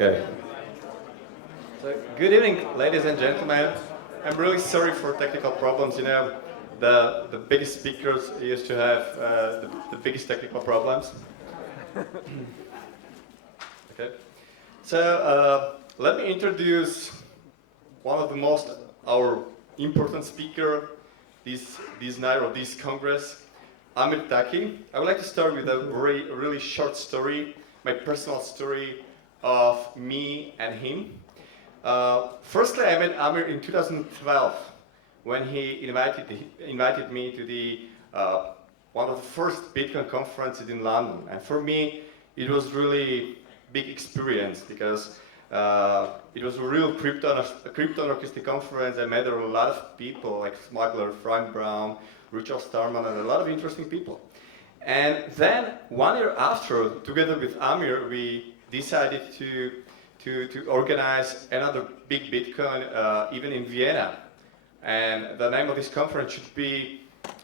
Okay. So, good evening, ladies and gentlemen. I'm really sorry for technical problems. You know, the biggest speakers used to have the biggest technical problems. Okay. So, let me introduce one of the most our important speaker this night or this Congress, Amir Taaki. I would like to start with a really short story, my personal story of me and him. Firstly, I met Amir in 2012 when he invited me to the one of the first Bitcoin conferences in London. And for me, it was really big experience because it was a real crypto anarchistic conference. I met a lot of people like Smuggler, Frank Brown, Richard Starman, and a lot of interesting people. And then 1 year after, together with Amir, we decided to organize another big Bitcoin even in Vienna. And the name of this conference should be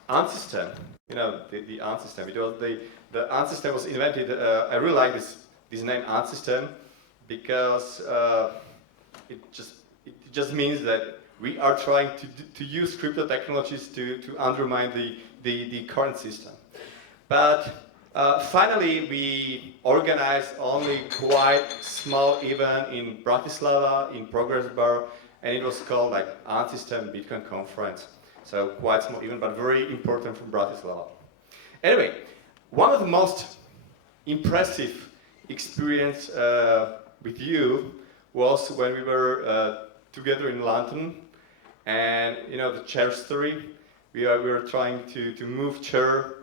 Unsystem. You know, the Unsystem. The Unsystem was invented. I really like this name Unsystem because it just means that we are trying to use crypto technologies to undermine the current system. But finally, we organized only quite small event in Bratislava, in Progress Bar, and it was called like Unsystem Bitcoin Conference. So quite small event, but very important from Bratislava. Anyway, one of the most impressive experience with you was when we were together in London, and you know the chair story. We were trying to move chair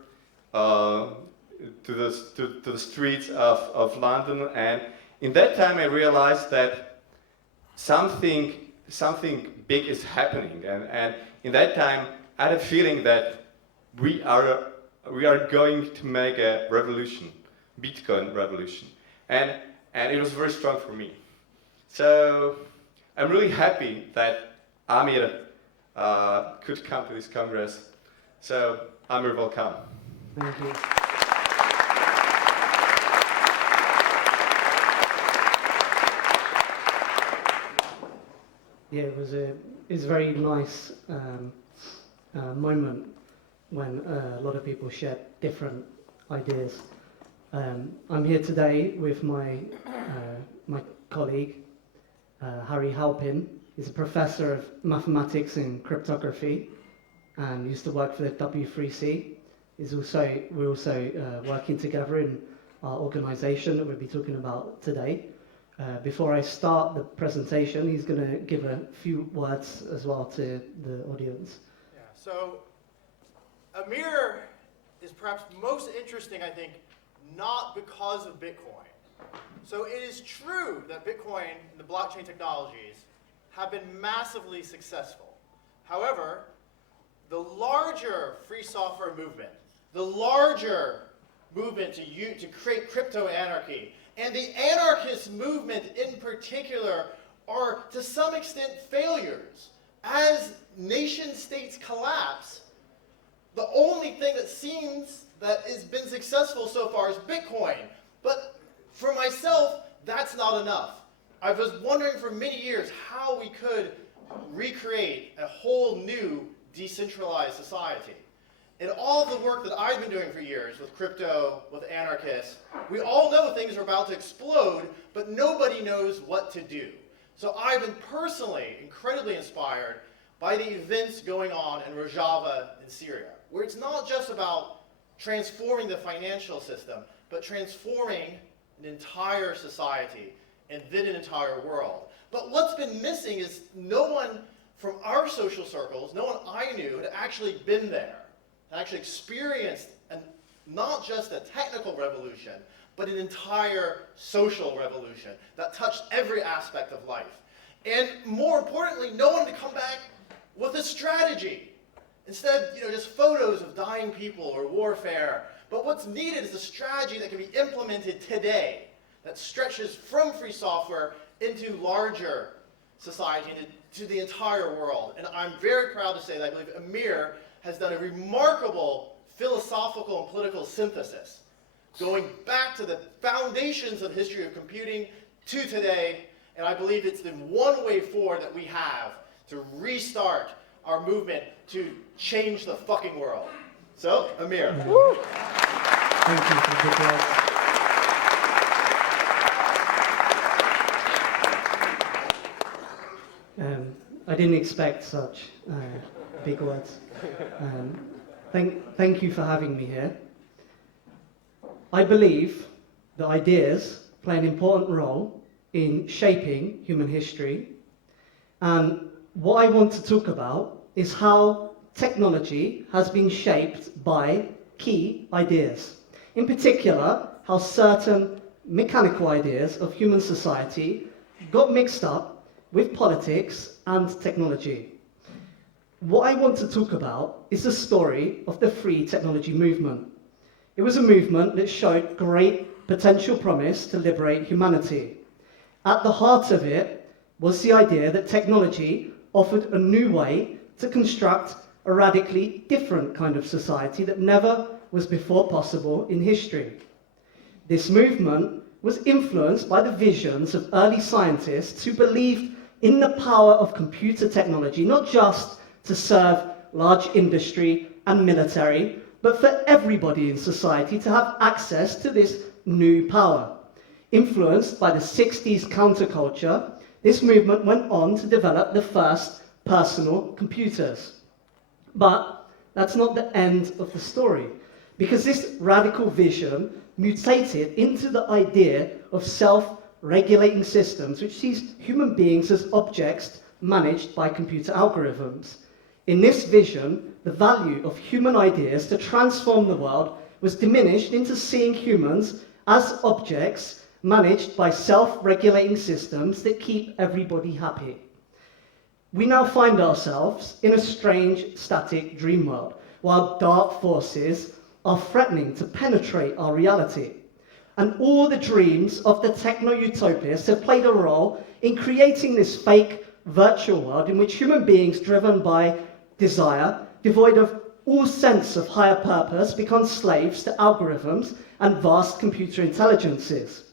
to the streets of London, and in that time I realized that something big is happening, and in that time I had a feeling that we are going to make a revolution, Bitcoin revolution, and it was very strong for me. So I'm really happy that Amir could come to this Congress. So Amir, welcome. Thank you. Yeah, it was a very nice moment when a lot of people shared different ideas. I'm here today with my colleague Harry Halpin. He's a professor of mathematics and cryptography and used to work for the W3C. We're also working together in our organization that we'll be talking about today. Before I start the presentation, he's going to give a few words as well to the audience. Yeah, so Amir is perhaps most interesting, I think, not because of Bitcoin. So it is true that Bitcoin and the blockchain technologies have been massively successful. However, the larger free software movement, the larger movement to create crypto anarchy, and the anarchist movement in particular are to some extent failures. As nation states collapse, the only thing that seems that has been successful so far is Bitcoin. But for myself, that's not enough. I was wondering for many years how we could recreate a whole new decentralized society. In all the work that I've been doing for years with crypto, with anarchists, we all know things are about to explode, but nobody knows what to do. So I've been personally incredibly inspired by the events going on in Rojava in Syria, where it's not just about transforming the financial system, but transforming an entire society and then an entire world. But what's been missing is no one from our social circles, no one I knew had actually been there, had actually experienced not just a technical revolution, but an entire social revolution that touched every aspect of life. And more importantly, no one to come back with a strategy. Instead, just photos of dying people or warfare. But what's needed is a strategy that can be implemented today that stretches from free software into larger society, into the entire world. And I'm very proud to say that I believe Amir has done a remarkable philosophical and political synthesis, going back to the foundations of the history of computing to today, and I believe it's the one way forward that we have to restart our movement to change the fucking world. So, Amir. Thank you for the good words. I didn't expect such big words. Thank you for having me here. I believe that ideas play an important role in shaping human history, and what I want to talk about is how technology has been shaped by key ideas. In particular, how certain mechanical ideas of human society got mixed up with politics and technology. What I want to talk about is the story of the free technology movement. It was a movement that showed great potential promise to liberate humanity. At the heart of it was the idea that technology offered a new way to construct a radically different kind of society that never was before possible in history. This movement was influenced by the visions of early scientists who believed in the power of computer technology, not just to serve large industry and military, but for everybody in society to have access to this new power. Influenced by the 60s counterculture, this movement went on to develop the first personal computers. But that's not the end of the story, because this radical vision mutated into the idea of self-regulating systems, which sees human beings as objects managed by computer algorithms. In this vision, the value of human ideas to transform the world was diminished into seeing humans as objects managed by self-regulating systems that keep everybody happy. We now find ourselves in a strange, static dream world, while dark forces are threatening to penetrate our reality. And all the dreams of the techno-utopists have played a role in creating this fake virtual world in which human beings driven by desire, devoid of all sense of higher purpose, become slaves to algorithms and vast computer intelligences.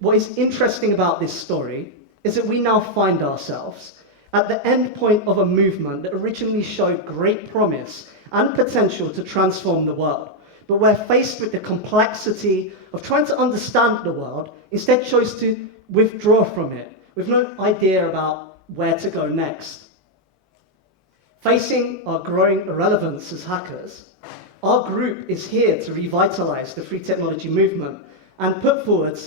What is interesting about this story is that we now find ourselves at the end point of a movement that originally showed great promise and potential to transform the world, but we're faced with the complexity of trying to understand the world, instead chose to withdraw from it, with no idea about where to go next. Facing our growing irrelevance as hackers, our group is here to revitalize the free technology movement and put forward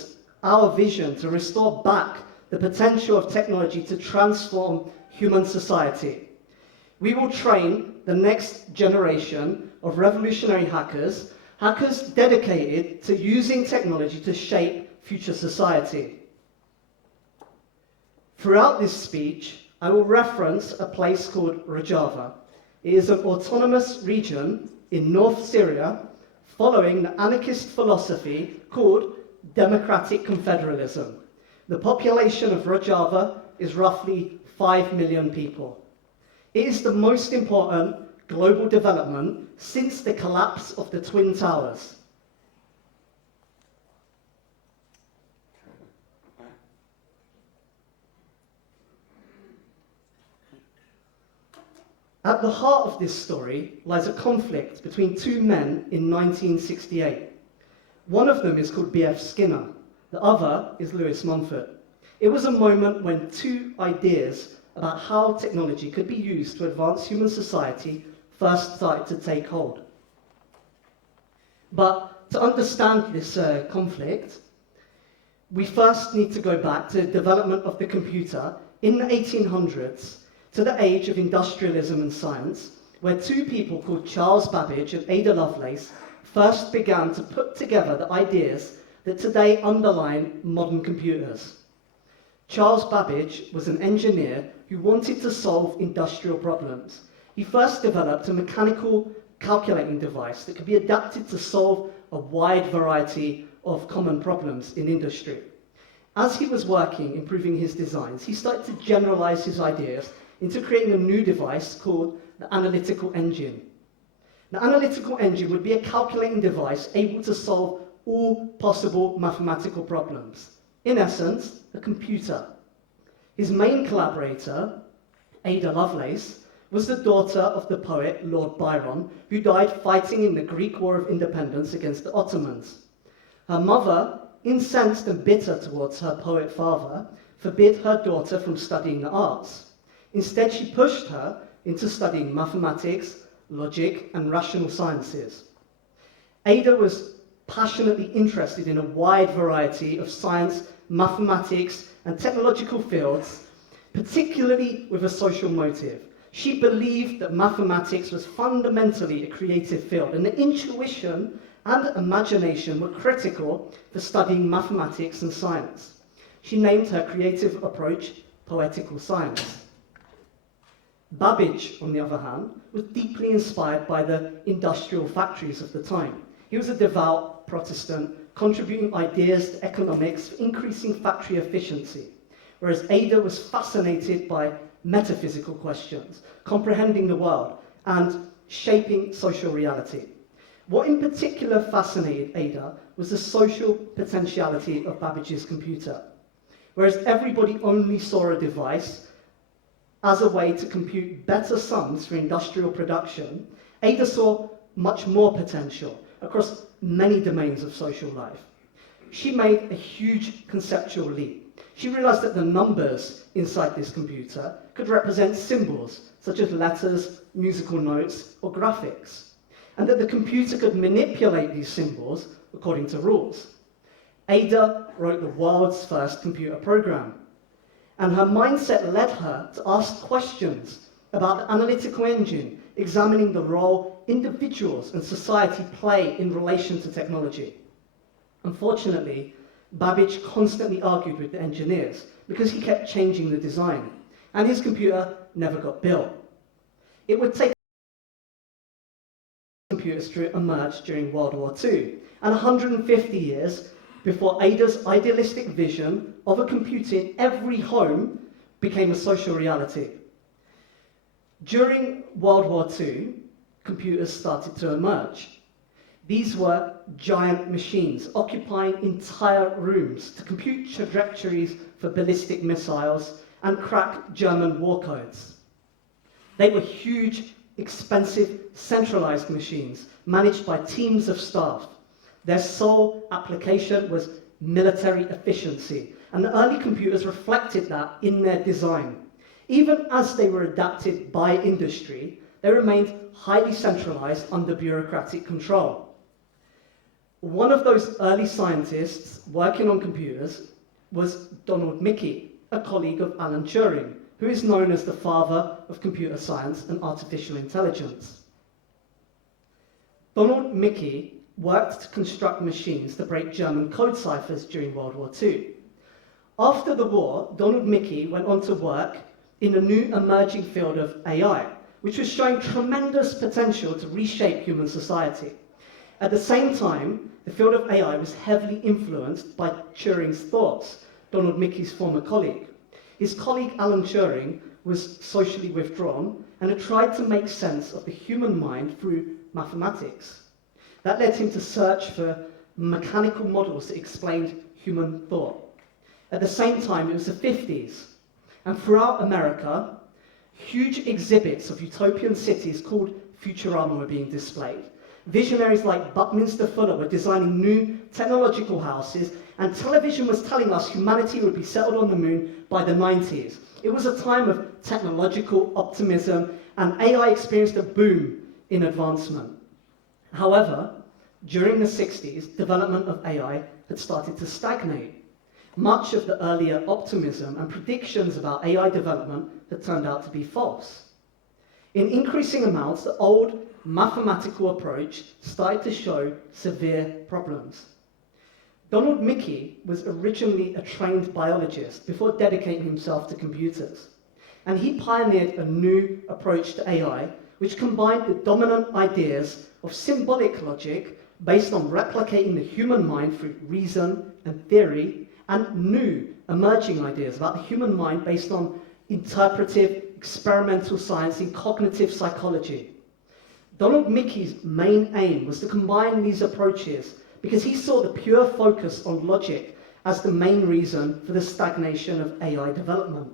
our vision to restore back the potential of technology to transform human society. We will train the next generation of revolutionary hackers, hackers dedicated to using technology to shape future society. Throughout this speech, I will reference a place called Rojava. It is an autonomous region in North Syria following the anarchist philosophy called democratic confederalism. The population of Rojava is roughly 5 million people. It is the most important global development since the collapse of the Twin Towers. At the heart of this story lies a conflict between two men in 1968. One of them is called B.F. Skinner, the other is Lewis Mumford. It was a moment when two ideas about how technology could be used to advance human society first started to take hold. But to understand this conflict, we first need to go back to the development of the computer in the 1800s, to the age of industrialism and science, where two people called Charles Babbage and Ada Lovelace first began to put together the ideas that today underline modern computers. Charles Babbage was an engineer who wanted to solve industrial problems. He first developed a mechanical calculating device that could be adapted to solve a wide variety of common problems in industry. As he was working, improving his designs, he started to generalize his ideas into creating a new device called the analytical engine. The analytical engine would be a calculating device able to solve all possible mathematical problems. In essence, a computer. His main collaborator, Ada Lovelace, was the daughter of the poet Lord Byron, who died fighting in the Greek War of Independence against the Ottomans. Her mother, incensed and bitter towards her poet father, forbid her daughter from studying the arts. Instead, she pushed her into studying mathematics, logic, and rational sciences. Ada was passionately interested in a wide variety of science, mathematics, and technological fields, particularly with a social motive. She believed that mathematics was fundamentally a creative field, and that intuition and imagination were critical for studying mathematics and science. She named her creative approach poetical science. Babbage, on the other hand, was deeply inspired by the industrial factories of the time. He was a devout Protestant, contributing ideas to economics for increasing factory efficiency, whereas Ada was fascinated by metaphysical questions, comprehending the world, and shaping social reality. What in particular fascinated Ada was the social potentiality of Babbage's computer. Whereas everybody only saw a device as a way to compute better sums for industrial production, Ada saw much more potential across many domains of social life. She made a huge conceptual leap. She realized that the numbers inside this computer could represent symbols, such as letters, musical notes, or graphics, and that the computer could manipulate these symbols according to rules. Ada wrote the world's first computer program, and her mindset led her to ask questions about the analytical engine, examining the role individuals and society play in relation to technology. Unfortunately, Babbage constantly argued with the engineers because he kept changing the design, and his computer never got built. It would take computers to emerge during World War II, and 150 years before Ada's idealistic vision of a computer in every home became a social reality. During World War II, computers started to emerge. These were giant machines occupying entire rooms to compute trajectories for ballistic missiles and crack German war codes. They were huge, expensive, centralized machines managed by teams of staff. Their sole application was military efficiency, and the early computers reflected that in their design. Even as they were adapted by industry, they remained highly centralized under bureaucratic control. One of those early scientists working on computers was Donald Mickey, a colleague of Alan Turing, who is known as the father of computer science and artificial intelligence. Donald Mickey worked to construct machines to break German code ciphers during World War II. After the war, Donald Mickey went on to work in a new emerging field of AI, which was showing tremendous potential to reshape human society. At the same time, the field of AI was heavily influenced by Turing's thoughts, Donald Mickey's former colleague. His colleague Alan Turing was socially withdrawn and had tried to make sense of the human mind through mathematics. That led him to search for mechanical models that explained human thought. At the same time, it was the 50s, and throughout America, huge exhibits of utopian cities called Futurama were being displayed. Visionaries like Buckminster Fuller were designing new technological houses, and television was telling us humanity would be settled on the moon by the 90s. It was a time of technological optimism, and AI experienced a boom in advancement. However, during the 60s, development of AI had started to stagnate. Much of the earlier optimism and predictions about AI development had turned out to be false. In increasing amounts, the old mathematical approach started to show severe problems. Donald Mickey was originally a trained biologist before dedicating himself to computers, and he pioneered a new approach to AI which combined the dominant ideas of symbolic logic based on replicating the human mind through reason and theory, and new emerging ideas about the human mind based on interpretive, experimental science and cognitive psychology. Donald Mickey's main aim was to combine these approaches because he saw the pure focus on logic as the main reason for the stagnation of AI development.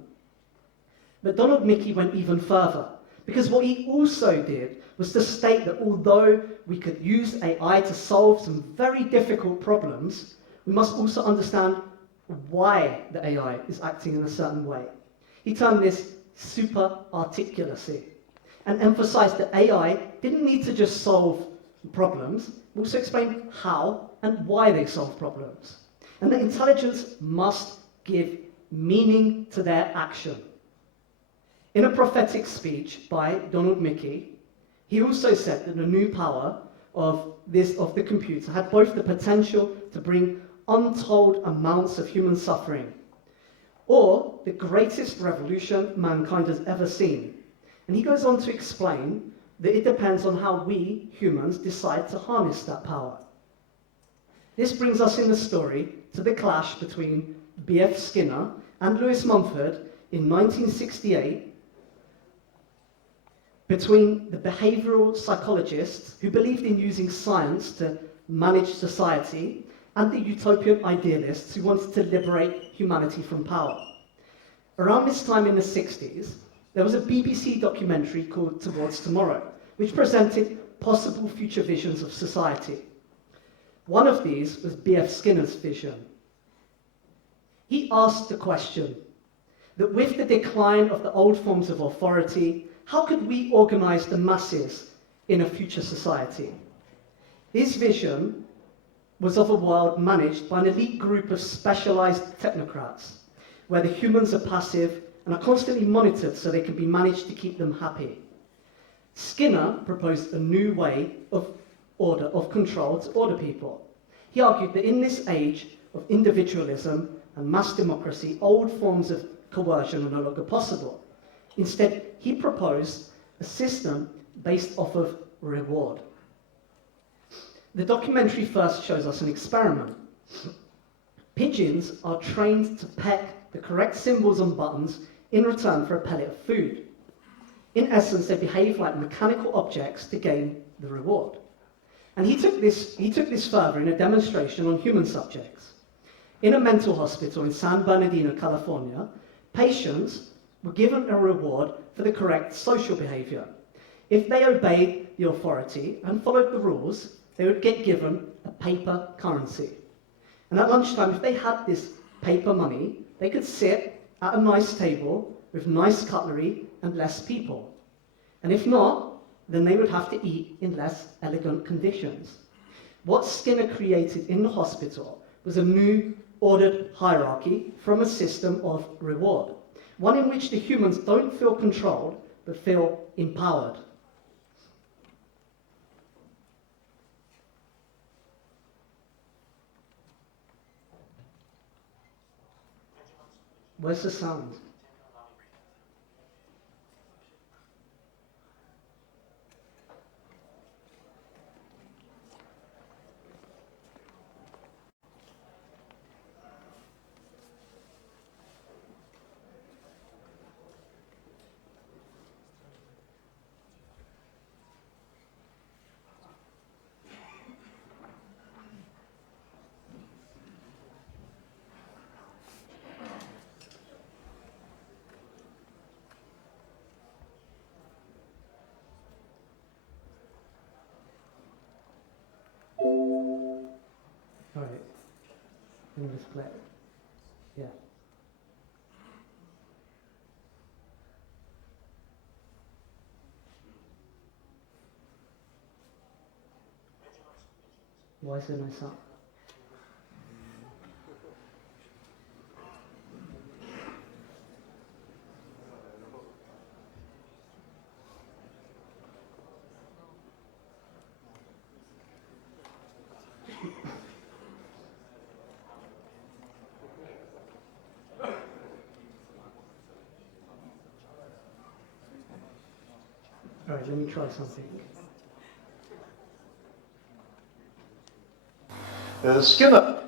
But Donald Mickey went even further, because what he also did was to state that although we could use AI to solve some very difficult problems, we must also understand why the AI is acting in a certain way. He termed this super articulacy and emphasized that AI didn't need to just solve problems, but also explain how and why they solve problems. And that intelligence must give meaning to their action. In a prophetic speech by Donald Mickey, he also said that the new power of the computer had both the potential to bring untold amounts of human suffering, or the greatest revolution mankind has ever seen. And he goes on to explain that it depends on how we humans decide to harness that power. This brings us in the story to the clash between B.F. Skinner and Lewis Mumford in 1968, between the behavioral psychologists who believed in using science to manage society and the utopian idealists who wanted to liberate humanity from power. Around this time in the 60s, there was a BBC documentary called Towards Tomorrow, which presented possible future visions of society. One of these was B.F. Skinner's vision. He asked the question that with the decline of the old forms of authority, how could we organize the masses in a future society? His vision was of a world managed by an elite group of specialized technocrats, where the humans are passive and are constantly monitored so they can be managed to keep them happy. Skinner proposed a new way of control to order people. He argued that in this age of individualism and mass democracy, old forms of coercion are no longer possible. Instead, he proposed a system based off of reward. The documentary first shows us an experiment. Pigeons are trained to peck the correct symbols on buttons in return for a pellet of food. In essence, they behave like mechanical objects to gain the reward. And he took this further in a demonstration on human subjects. In a mental hospital in San Bernardino, California, patients were given a reward for the correct social behavior. If they obeyed the authority and followed the rules, they would get given a paper currency. And at lunchtime, if they had this paper money, they could sit at a nice table with nice cutlery and less people. And if not, then they would have to eat in less elegant conditions. What Skinner created in the hospital was a new ordered hierarchy from a system of reward, one in which the humans don't feel controlled, but feel empowered. Where's the sound? All right, let me just play it. Yeah. Why is there no sound? All right, let me try something. Skinner.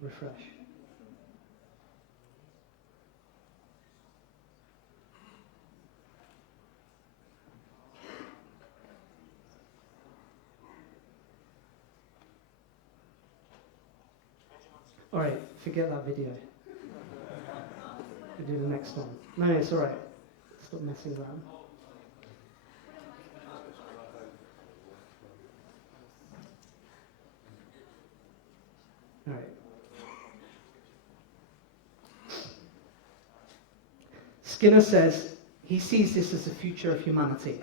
Refresh. All right, forget that video. We'll do the next one. No, it's all right. Stop messing around. All right. Skinner says he sees this as the future of humanity.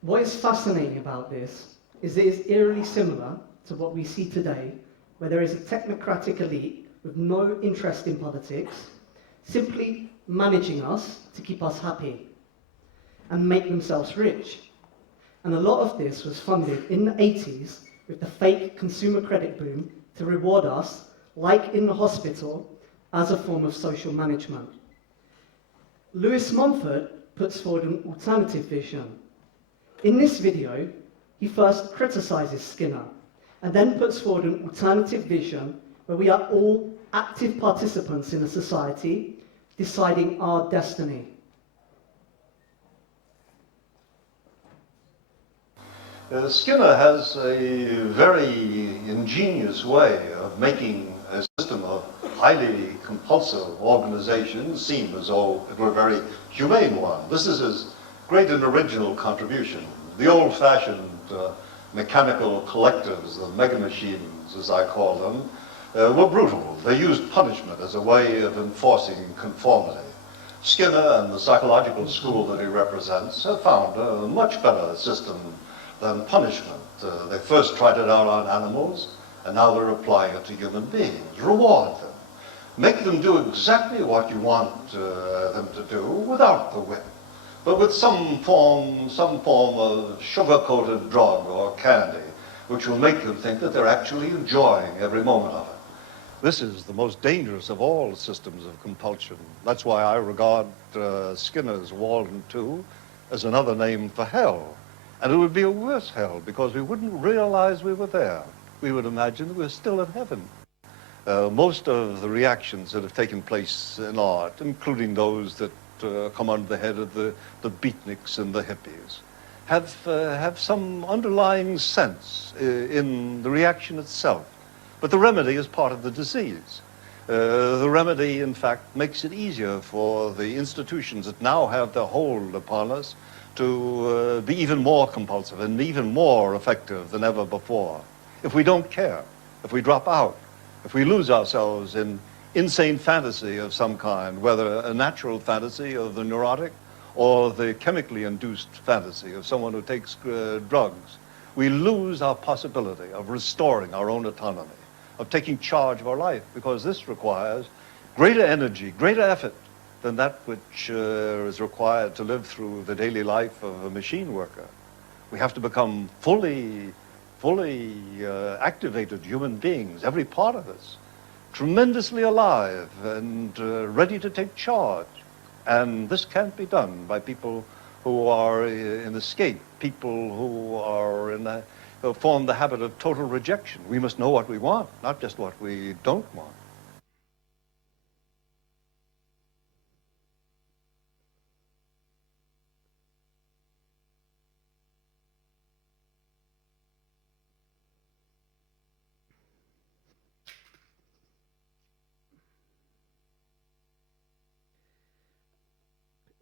What is fascinating about this is it is eerily similar to what we see today, where there is a technocratic elite with no interest in politics, simply managing us to keep us happy and make themselves rich. And a lot of this was funded in the 80s with the fake consumer credit boom to reward us, like in the hospital, as a form of social management. Lewis Mumford puts forward an alternative vision. In this video, he first criticizes Skinner and then puts forward an alternative vision where we are all active participants in a society deciding our destiny. Skinner has a very ingenious way of making a system of highly compulsive organizations seem as though it were a very humane one. This is his great and original contribution. The old-fashioned mechanical collectives, the mega machines as I call them, were brutal. They used punishment as a way of enforcing conformity. Skinner and the psychological school that he represents have found a much better system than punishment. They first tried it out on animals, and now they're applying it to human beings. Reward them. Make them do exactly what you want them to do without the whip, but with some form of sugar-coated drug or candy, which will make them think that they're actually enjoying every moment of it. This is the most dangerous of all systems of compulsion. That's why I regard Skinner's Walden 2 as another name for hell. And it would be a worse hell because we wouldn't realize we were there. We would imagine that we're still in heaven. Most of the reactions that have taken place in art, including those that come under the head of the beatniks and the hippies, have some underlying sense in the reaction itself. But the remedy is part of the disease. The remedy, in fact, makes it easier for the institutions that now have their hold upon us to be even more compulsive and even more effective than ever before. If we don't care, if we drop out, if we lose ourselves in insane fantasy of some kind, whether a natural fantasy of the neurotic or the chemically induced fantasy of someone who takes drugs, we lose our possibility of restoring our own autonomy, of taking charge of our life, because this requires greater energy, greater effort than that which is required to live through the daily life of a machine worker. We have to become fully activated human beings, every part of us, tremendously alive and ready to take charge. And this can't be done by people who are in escape, people who are who form the habit of total rejection. We must know what we want, not just what we don't want.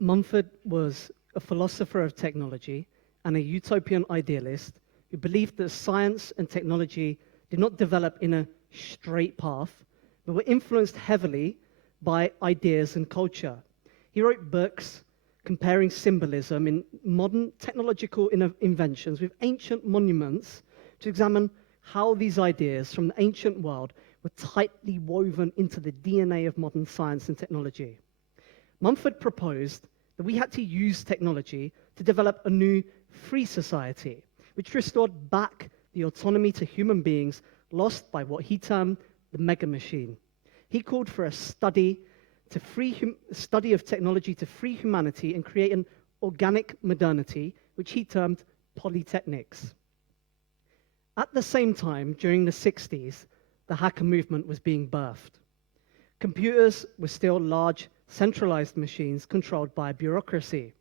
Mumford was a philosopher of technology and a utopian idealist who believed that science and technology did not develop in a straight path, but were influenced heavily by ideas and culture. He wrote books comparing symbolism in modern technological inventions with ancient monuments to examine how these ideas from the ancient world were tightly woven into the DNA of modern science and technology. Mumford proposed that we had to use technology to develop a new free society, which restored back the autonomy to human beings lost by what he termed the mega machine. He called for a study of technology to free humanity and create an organic modernity, which he termed polytechnics. At the same time, during the 60s, the hacker movement was being birthed. Computers were still large, centralized machines controlled by a bureaucracy,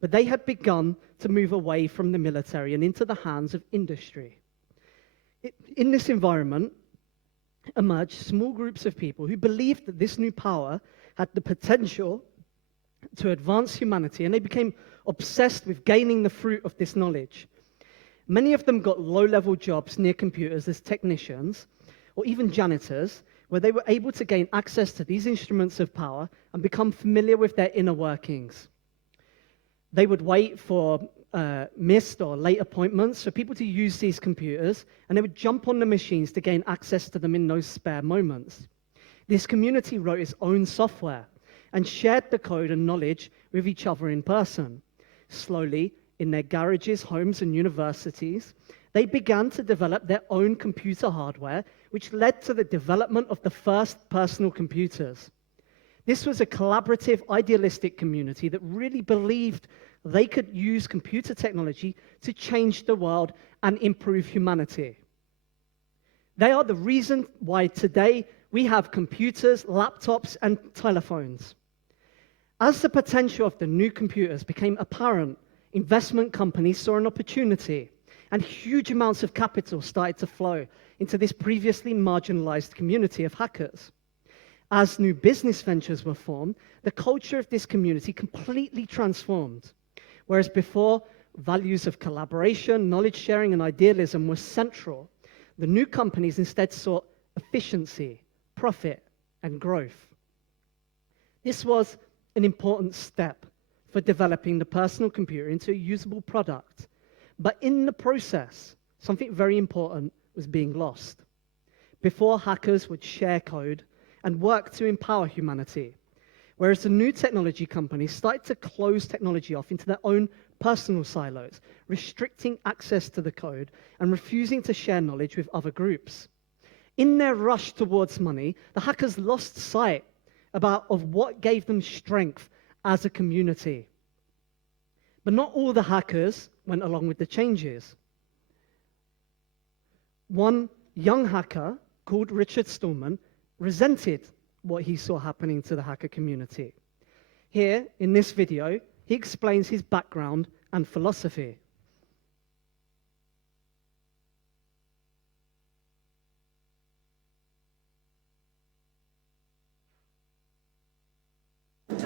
but they had begun to move away from the military and into the hands of industry. In this environment, emerged small groups of people who believed that this new power had the potential to advance humanity, and they became obsessed with gaining the fruit of this knowledge. Many of them got low-level jobs near computers as technicians or even janitors, where they were able to gain access to these instruments of power and become familiar with their inner workings. They would wait for missed or late appointments for people to use these computers, and they would jump on the machines to gain access to them in those spare moments. This community wrote its own software and shared the code and knowledge with each other in person. Slowly, in their garages, homes, and universities, they began to develop their own computer hardware, which led to the development of the first personal computers. This was a collaborative, idealistic community that really believed they could use computer technology to change the world and improve humanity. They are the reason why today we have computers, laptops, and telephones. As the potential of the new computers became apparent, investment companies saw an opportunity, and huge amounts of capital started to flow into this previously marginalized community of hackers. As new business ventures were formed, the culture of this community completely transformed. Whereas before, values of collaboration, knowledge sharing, and idealism were central, the new companies instead sought efficiency, profit, and growth. This was an important step for developing the personal computer into a usable product. But in the process, something very important was being lost. Before, hackers would share code and work to empower humanity, whereas the new technology companies started to close technology off into their own personal silos, restricting access to the code and refusing to share knowledge with other groups. In their rush towards money, the hackers lost sight of what gave them strength as a community. But not all the hackers went along with the changes. One young hacker called Richard Stallman resented what he saw happening to the hacker community. Here, in this video, he explains his background and philosophy.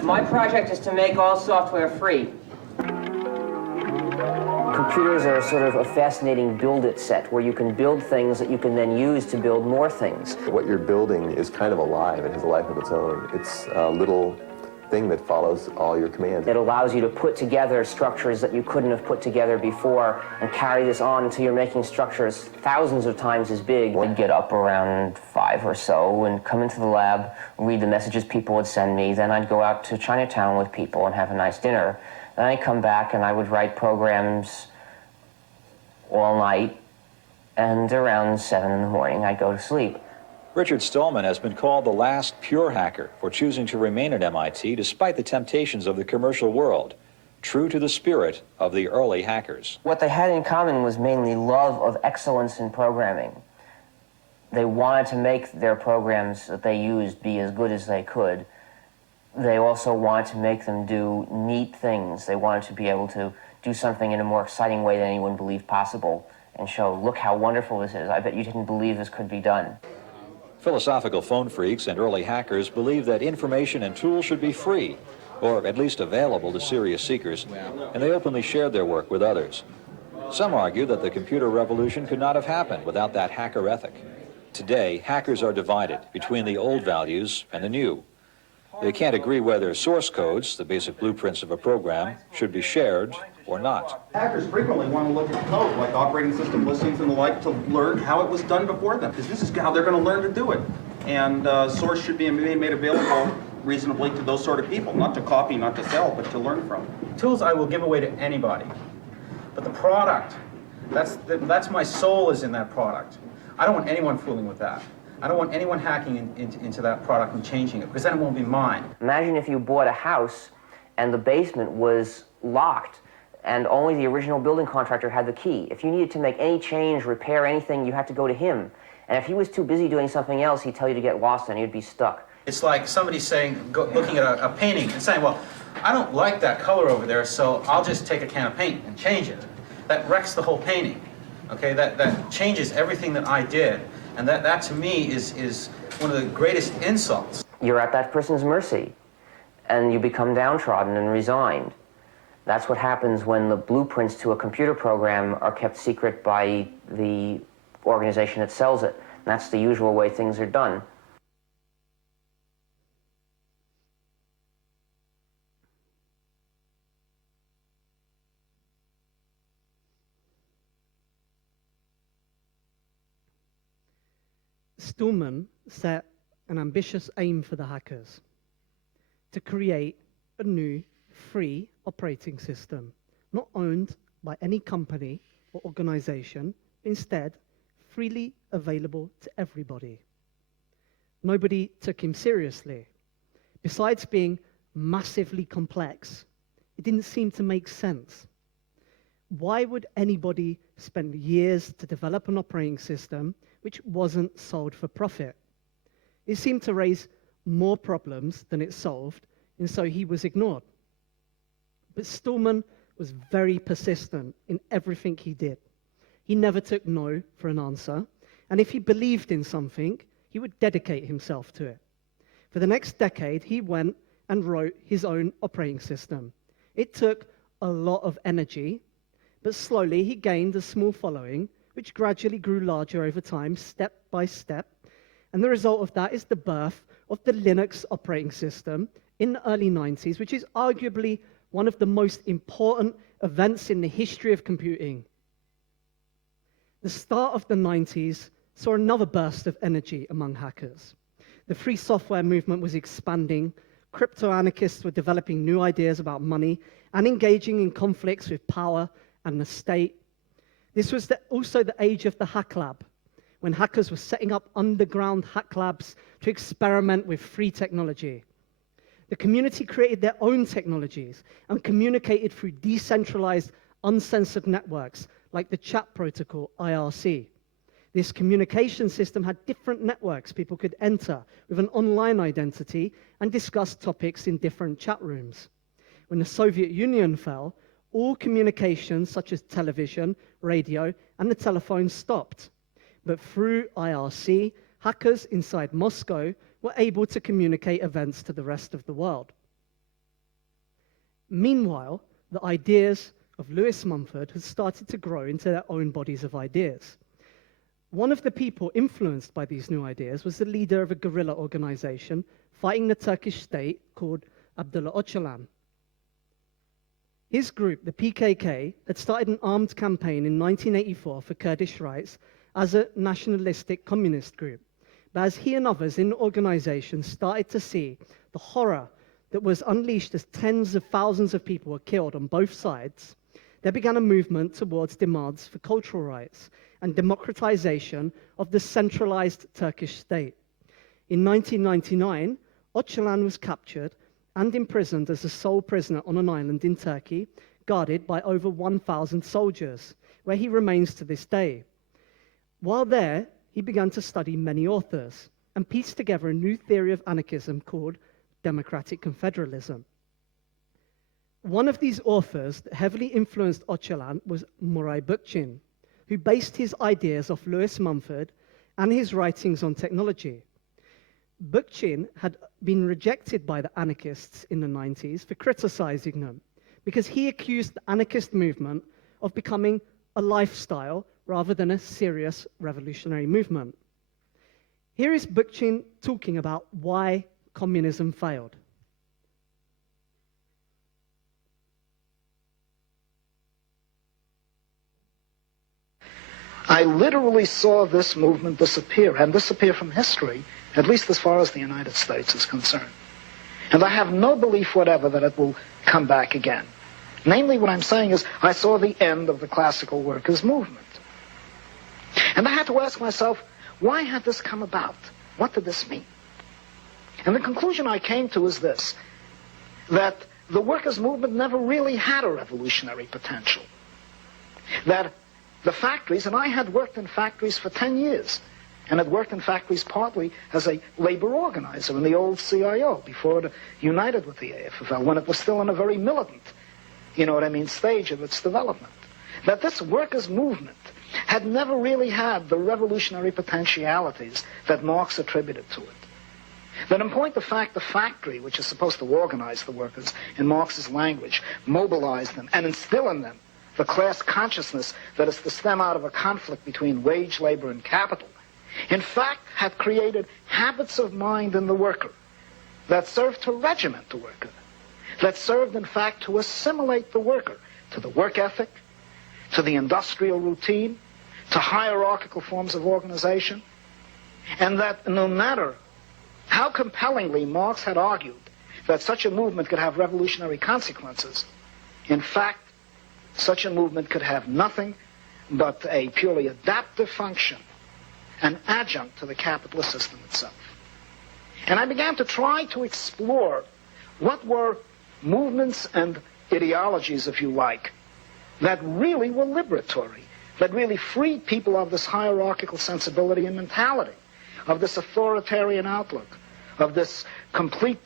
My project is to make all software free. Computers are sort of a fascinating build-it set where you can build things that you can then use to build more things. What you're building is kind of alive. It has a life of its own. It's a little thing that follows all your commands. It allows you to put together structures that you couldn't have put together before and carry this on until you're making structures thousands of times as big. I'd get up around 5 or so and come into the lab, read the messages people would send me. Then I'd go out to Chinatown with people and have a nice dinner. Then I'd come back and I would write programs all night, and around 7 in the morning I'd go to sleep. Richard Stallman has been called the last pure hacker for choosing to remain at MIT despite the temptations of the commercial world, true to the spirit of the early hackers. What they had in common was mainly love of excellence in programming. They wanted to make their programs that they used be as good as they could. They also wanted to make them do neat things. They wanted to be able to do something in a more exciting way than anyone believed possible and show, look how wonderful this is. I bet you didn't believe this could be done. Philosophical phone freaks and early hackers believe that information and tools should be free, or at least available to serious seekers, and they openly shared their work with others. Some argue that the computer revolution could not have happened without that hacker ethic. Today, hackers are divided between the old values and the new. They can't agree whether source codes, the basic blueprints of a program, should be shared or not. Hackers frequently want to look at code, like operating system listings and the like, to learn how it was done before them, because this is how they're going to learn to do it. And source should be made available reasonably to those sort of people, not to copy, not to sell, but to learn from. Tools I will give away to anybody, but the product, that's my soul is in that product. I don't want anyone fooling with that. I don't want anyone hacking into that product and changing it, because then it won't be mine. Imagine if you bought a house and the basement was locked and only the original building contractor had the key. If you needed to make any change, repair anything, you had to go to him. And if he was too busy doing something else, he'd tell you to get lost and you'd be stuck. It's like somebody saying, looking at a painting and saying, well, I don't like that color over there, so I'll just take a can of paint and change it. That wrecks the whole painting, okay? That changes everything that I did. And that to me is one of the greatest insults. You're at that person's mercy, and you become downtrodden and resigned. That's what happens when the blueprints to a computer program are kept secret by the organization that sells it. And that's the usual way things are done. Stallman set an ambitious aim for the hackers: to create a new free operating system, not owned by any company or organization, instead freely available to everybody. Nobody took him seriously. Besides being massively complex, it didn't seem to make sense. Why would anybody spend years to develop an operating system which wasn't sold for profit? It seemed to raise more problems than it solved, and so he was ignored. But Stallman was very persistent in everything he did. He never took no for an answer, and if he believed in something, he would dedicate himself to it. For the next decade, he went and wrote his own operating system. It took a lot of energy, but slowly he gained a small following, which gradually grew larger over time, step by step. And the result of that is the birth of the Linux operating system in the early 90s, which is arguably one of the most important events in the history of computing. The start of the 90s saw another burst of energy among hackers. The free software movement was expanding, crypto-anarchists were developing new ideas about money and engaging in conflicts with power and the state. This was also the age of the hack lab, when hackers were setting up underground hack labs to experiment with free technology. The community created their own technologies and communicated through decentralized, uncensored networks like the chat protocol IRC. This communication system had different networks people could enter with an online identity and discuss topics in different chat rooms. When the Soviet Union fell, all communications such as television, radio, and the telephone stopped. But through IRC, hackers inside Moscow were able to communicate events to the rest of the world. Meanwhile, the ideas of Lewis Mumford had started to grow into their own bodies of ideas. One of the people influenced by these new ideas was the leader of a guerrilla organization fighting the Turkish state called Abdullah Öcalan. His group, the PKK, had started an armed campaign in 1984 for Kurdish rights as a nationalistic communist group. But as he and others in the organization started to see the horror that was unleashed as tens of thousands of people were killed on both sides, there began a movement towards demands for cultural rights and democratization of the centralized Turkish state. In 1999, Öcalan was captured and imprisoned as a sole prisoner on an island in Turkey, guarded by over 1,000 soldiers, where he remains to this day. While there, he began to study many authors and pieced together a new theory of anarchism called democratic confederalism. One of these authors that heavily influenced Öcalan was Muray Bookchin, who based his ideas off Lewis Mumford and his writings on technology. Bookchin had been rejected by the anarchists in the 90s for criticizing them, because he accused the anarchist movement of becoming a lifestyle rather than a serious revolutionary movement. Here is Bookchin talking about why communism failed. I literally saw this movement disappear, and disappear from history, at least as far as the United States is concerned. And I have no belief whatever that it will come back again. Namely, what I'm saying is, I saw the end of the classical workers' movement. And I had to ask myself, why had this come about? What did this mean? And the conclusion I came to is this, that the workers' movement never really had a revolutionary potential. That the factories, and I had worked in factories for 10 years, and had worked in factories partly as a labor organizer in the old CIO, before it united with the AFFL, when it was still in a very militant, stage of its development. That this workers' movement had never really had the revolutionary potentialities that Marx attributed to it. That in point of fact, the factory, which is supposed to organize the workers in Marx's language, mobilize them, and instill in them the class consciousness that is to stem out of a conflict between wage labor and capital, in fact had created habits of mind in the worker that served to regiment the worker, that served in fact to assimilate the worker to the work ethic, to the industrial routine, to hierarchical forms of organization, and that no matter how compellingly Marx had argued that such a movement could have revolutionary consequences, in fact, such a movement could have nothing but a purely adaptive function, an adjunct to the capitalist system itself. And I began to try to explore what were movements and ideologies, if you like, that really were liberatory, that really freed people of this hierarchical sensibility and mentality, of this authoritarian outlook, of this complete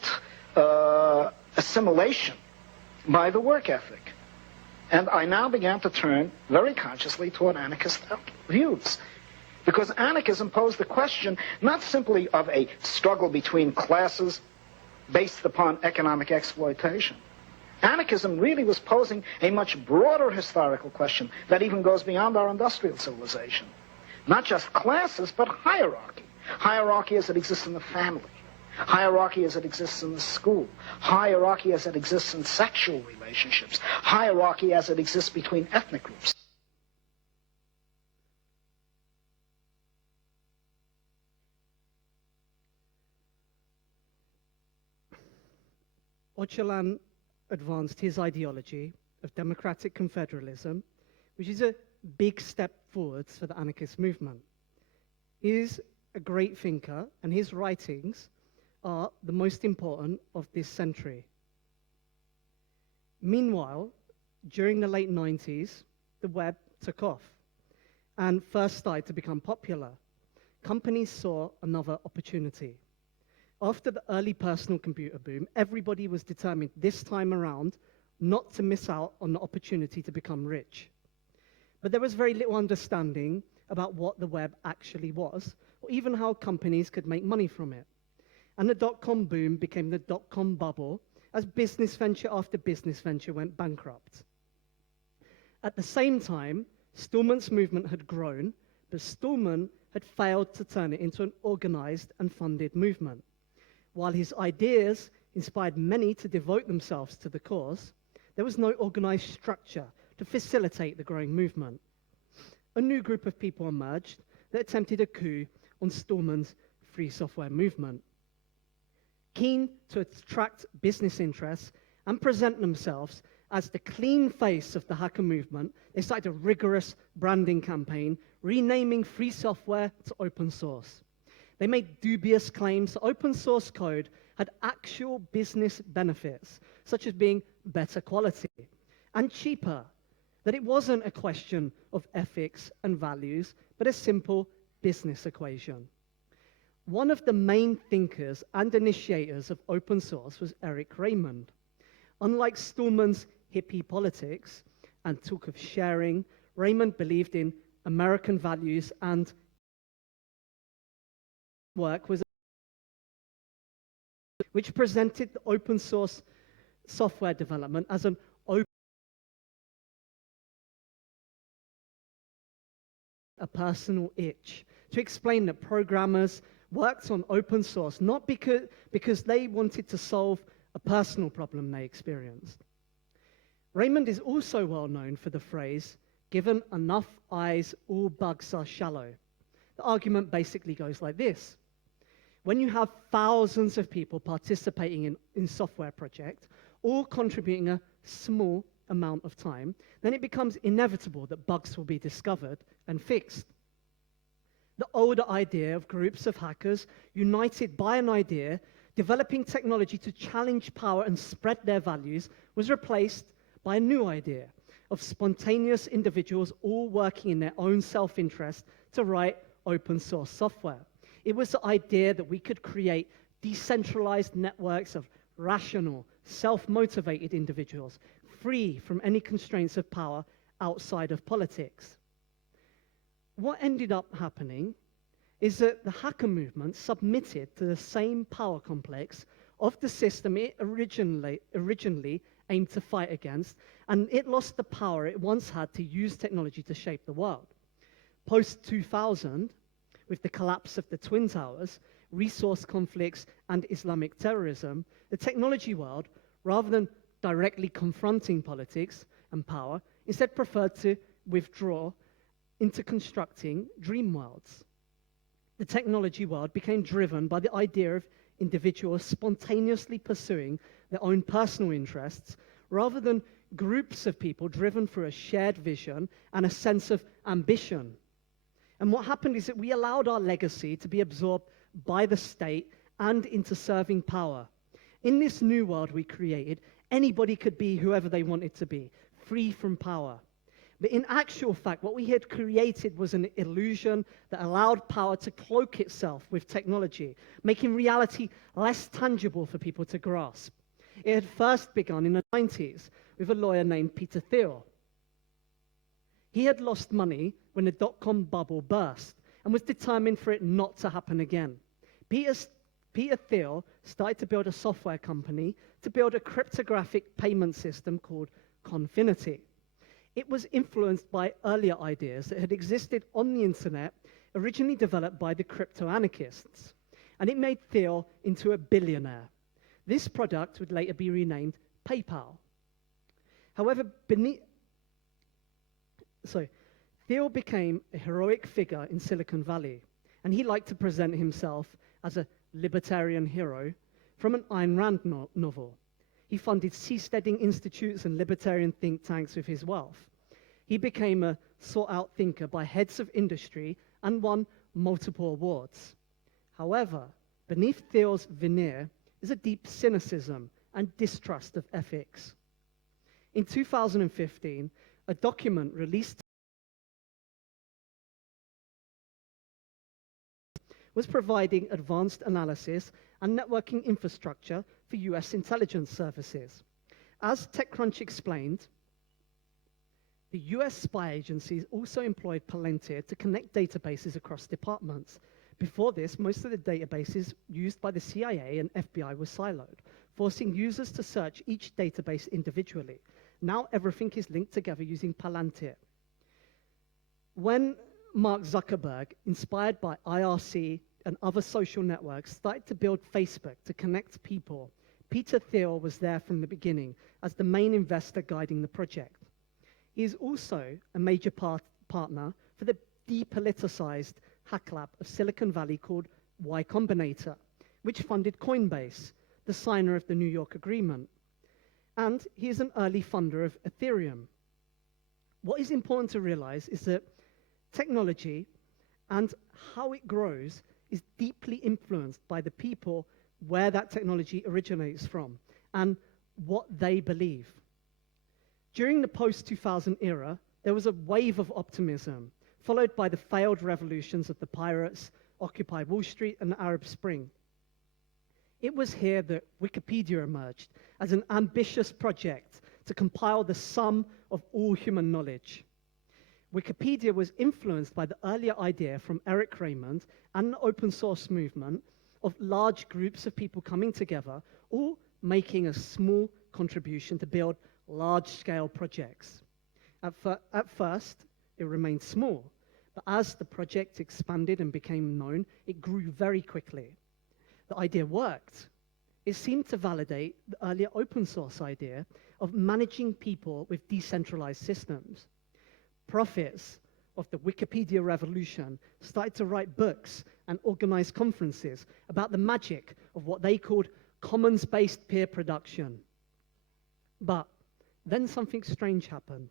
assimilation by the work ethic. And I now began to turn very consciously toward anarchist views. Because anarchism posed the question not simply of a struggle between classes based upon economic exploitation. Anarchism really was posing a much broader historical question that even goes beyond our industrial civilization. Not just classes, but hierarchy. Hierarchy as it exists in the family. Hierarchy as it exists in the school. Hierarchy as it exists in sexual relationships. Hierarchy as it exists between ethnic groups. Öcalan advanced his ideology of democratic confederalism, which is a big step forwards for the anarchist movement. He is a great thinker, and his writings are the most important of this century. Meanwhile, during the late 90s, the web took off and first started to become popular. Companies saw another opportunity. After the early personal computer boom, everybody was determined this time around not to miss out on the opportunity to become rich. But there was very little understanding about what the web actually was, or even how companies could make money from it. And the dot-com boom became the dot-com bubble as business venture after business venture went bankrupt. At the same time, Stallman's movement had grown, but Stallman had failed to turn it into an organized and funded movement. While his ideas inspired many to devote themselves to the cause, there was no organized structure to facilitate the growing movement. A new group of people emerged that attempted a coup on Stallman's free software movement. Keen to attract business interests and present themselves as the clean face of the hacker movement, they started a rigorous branding campaign, renaming free software to open source. They made dubious claims that open source code had actual business benefits, such as being better quality and cheaper, that it wasn't a question of ethics and values, but a simple business equation. One of the main thinkers and initiators of open source was Eric Raymond. Unlike Stallman's hippie politics and talk of sharing, Raymond believed in American values and work was which presented the open source software development as an open a personal itch, to explain that programmers worked on open source not because they wanted to solve a personal problem they experienced. Raymond is also well known for the phrase, "Given enough eyes, all bugs are shallow." The argument basically goes like this. When you have thousands of people participating in software projects, all contributing a small amount of time, then it becomes inevitable that bugs will be discovered and fixed. The older idea of groups of hackers united by an idea, developing technology to challenge power and spread their values, was replaced by a new idea of spontaneous individuals all working in their own self-interest to write open source software. It was the idea that we could create decentralized networks of rational, self-motivated individuals, free from any constraints of power outside of politics. what ended up happening is that the hacker movement submitted to the same power complex of the system it originally aimed to fight against, and it lost the power it once had to use technology to shape the world. Post-2000, with the collapse of the Twin Towers, resource conflicts, and Islamic terrorism, the technology world, rather than directly confronting politics and power, instead preferred to withdraw into constructing dream worlds. The technology world became driven by the idea of individuals spontaneously pursuing their own personal interests, rather than groups of people driven through a shared vision and a sense of ambition. And what happened is that we allowed our legacy to be absorbed by the state and into serving power. In this new world we created, anybody could be whoever they wanted to be, free from power. But in actual fact, what we had created was an illusion that allowed power to cloak itself with technology, making reality less tangible for people to grasp. It had first begun in the 90s with a lawyer named Peter Thiel. He had lost money when the dot-com bubble burst and was determined for it not to happen again. Peter Thiel started to build a software company to build a cryptographic payment system called Confinity. It was influenced by earlier ideas that had existed on the internet, originally developed by the crypto-anarchists, and it made Thiel into a billionaire. This product would later be renamed PayPal. However, Thiel became a heroic figure in Silicon Valley, and he liked to present himself as a libertarian hero from an Ayn Rand novel. He funded seasteading institutes and libertarian think tanks with his wealth. He became a sought-out thinker by heads of industry and won multiple awards. However, beneath Thiel's veneer is a deep cynicism and distrust of ethics. In 2015, a document released was providing advanced analysis and networking infrastructure for US intelligence services. As TechCrunch explained, the US spy agencies also employed Palantir to connect databases across departments. Before this, most of the databases used by the CIA and FBI were siloed, forcing users to search each database individually. Now everything is linked together using Palantir. When Mark Zuckerberg, inspired by IRC and other social networks, started to build Facebook to connect people, Peter Thiel was there from the beginning as the main investor guiding the project. He is also a major partner for the depoliticized hack lab of Silicon Valley called Y Combinator, which funded Coinbase, the signer of the New York Agreement. And he is an early funder of Ethereum. What is important to realize is that technology and how it grows is deeply influenced by the people where that technology originates from and what they believe. During the post-2000 era, there was a wave of optimism, followed by the failed revolutions of the pirates, Occupy Wall Street, and the Arab Spring. It was here that Wikipedia emerged as an ambitious project to compile the sum of all human knowledge. Wikipedia was influenced by the earlier idea from Eric Raymond and the open source movement of large groups of people coming together, all making a small contribution to build large-scale projects. At first, it remained small, but as the project expanded and became known, it grew very quickly. The idea worked. It seemed to validate the earlier open source idea of managing people with decentralized systems. Prophets of the Wikipedia revolution started to write books and organize conferences about the magic of what they called commons-based peer production. But then something strange happened.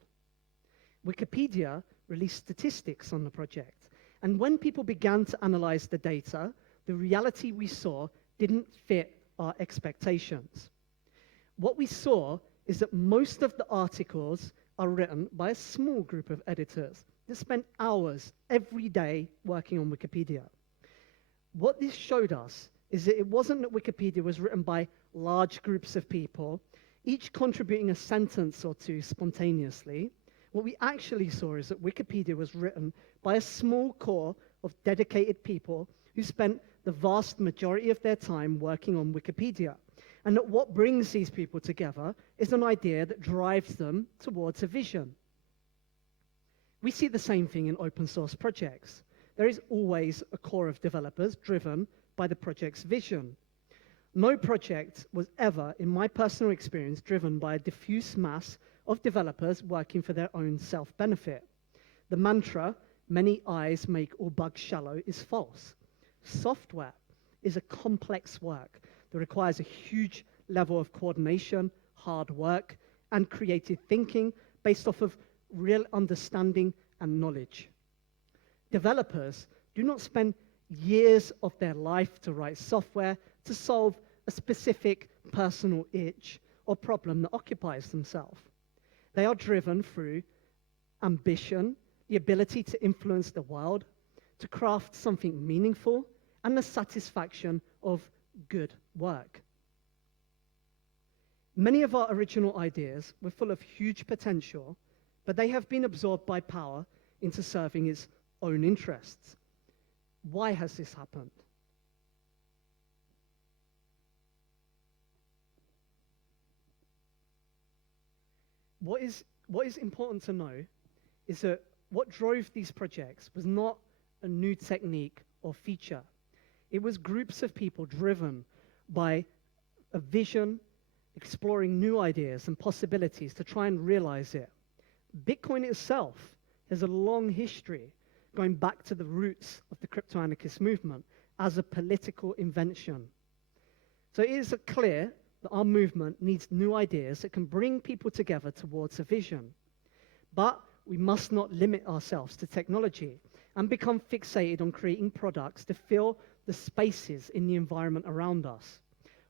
Wikipedia released statistics on the project, and when people began to analyze the data, the reality we saw didn't fit our expectations. What we saw is that most of the articles are written by a small group of editors that spend hours every day working on Wikipedia. What this showed us is that it wasn't that Wikipedia was written by large groups of people, each contributing a sentence or two spontaneously. What we actually saw is that Wikipedia was written by a small core of dedicated people who spent the vast majority of their time working on Wikipedia. And that what brings these people together is an idea that drives them towards a vision. We see the same thing in open source projects. There is always a core of developers driven by the project's vision. No project was ever, in my personal experience, driven by a diffuse mass of developers working for their own self-benefit. The mantra, many eyes make all bugs shallow, is false. Software is a complex work that requires a huge level of coordination, hard work, and creative thinking based off of real understanding and knowledge. Developers do not spend years of their life to write software to solve a specific personal itch or problem that occupies themselves. They are driven through ambition, the ability to influence the world, to craft something meaningful, and the satisfaction of good work. Many of our original ideas were full of huge potential, but they have been absorbed by power into serving its own interests. Why has this happened? What is important to know is that what drove these projects was not a new technique or feature. It was groups of people driven by a vision, exploring new ideas and possibilities to try and realize it. Bitcoin itself has a long history going back to the roots of the crypto-anarchist movement as a political invention. So it is clear that our movement needs new ideas that can bring people together towards a vision. But we must not limit ourselves to technology and become fixated on creating products to fill the spaces in the environment around us.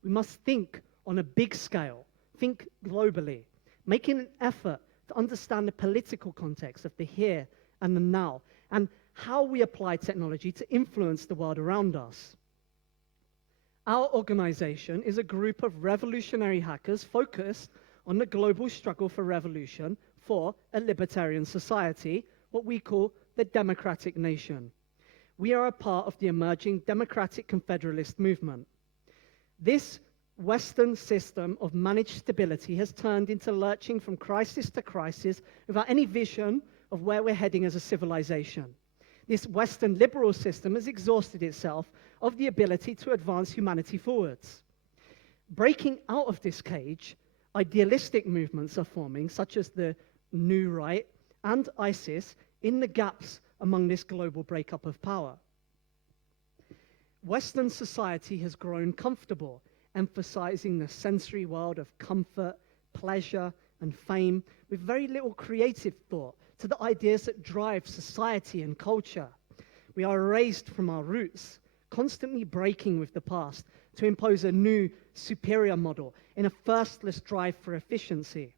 We must think on a big scale, think globally, making an effort to understand the political context of the here and the now, and how we apply technology to influence the world around us. Our organization is a group of revolutionary hackers focused on the global struggle for revolution for a libertarian society, what we call the democratic nation. We are a part of the emerging democratic confederalist movement. This Western system of managed stability has turned into lurching from crisis to crisis without any vision of where we're heading as a civilization. This Western liberal system has exhausted itself of the ability to advance humanity forwards. Breaking out of this cage, idealistic movements are forming, such as the New Right and ISIS, in the gaps among this global breakup of power. Western society has grown comfortable, emphasizing the sensory world of comfort, pleasure, and fame, with very little creative thought to the ideas that drive society and culture. We are erased from our roots, constantly breaking with the past to impose a new, superior model in a thirstless drive for efficiency.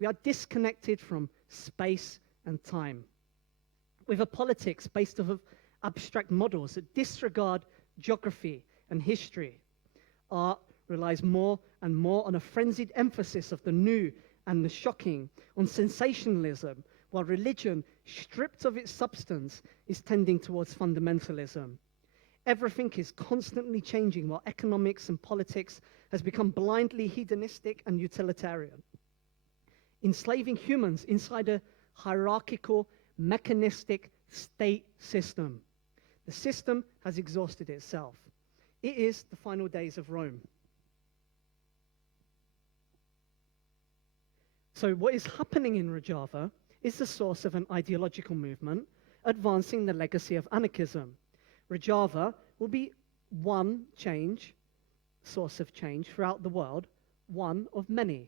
We are disconnected from space and time, with a politics based off of abstract models that disregard geography and history. Art relies more and more on a frenzied emphasis of the new and the shocking, on sensationalism, while religion, stripped of its substance, is tending towards fundamentalism. Everything is constantly changing, while economics and politics has become blindly hedonistic and utilitarian, enslaving humans inside a hierarchical, mechanistic state system. The system has exhausted itself. It is the final days of Rome. So what is happening in Rojava is the source of an ideological movement advancing the legacy of anarchism. Rojava will be one source of change throughout the world, one of many.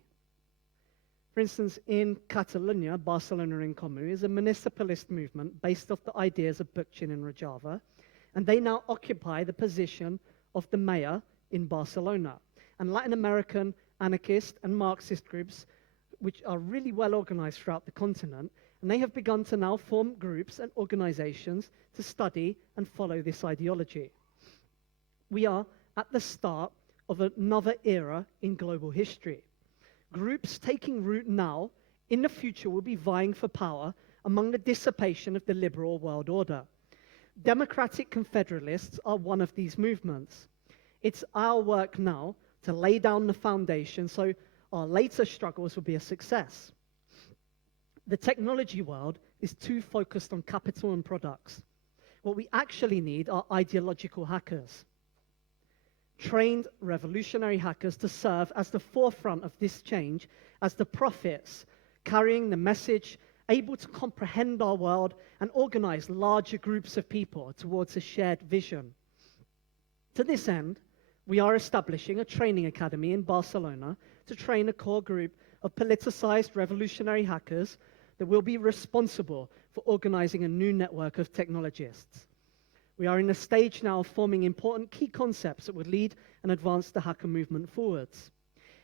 For instance, in Catalonia, Barcelona in Comú is a municipalist movement based off the ideas of Bookchin and Rojava, and they now occupy the position of the mayor in Barcelona. And Latin American anarchist and Marxist groups, which are really well organized throughout the continent, and they have begun to now form groups and organizations to study and follow this ideology. We are at the start of another era in global history. Groups taking root now in the future will be vying for power among the dissipation of the liberal world order. Democratic Confederalists are one of these movements. It's our work now to lay down the foundation so our later struggles will be a success. The technology world is too focused on capital and products. What we actually need are ideological hackers. Trained revolutionary hackers to serve as the forefront of this change, as the prophets, carrying the message, able to comprehend our world and organize larger groups of people towards a shared vision. To this end, we are establishing a training academy in Barcelona to train a core group of politicized revolutionary hackers that will be responsible for organizing a new network of technologists. We are in a stage now of forming important key concepts that would lead and advance the hacker movement forwards.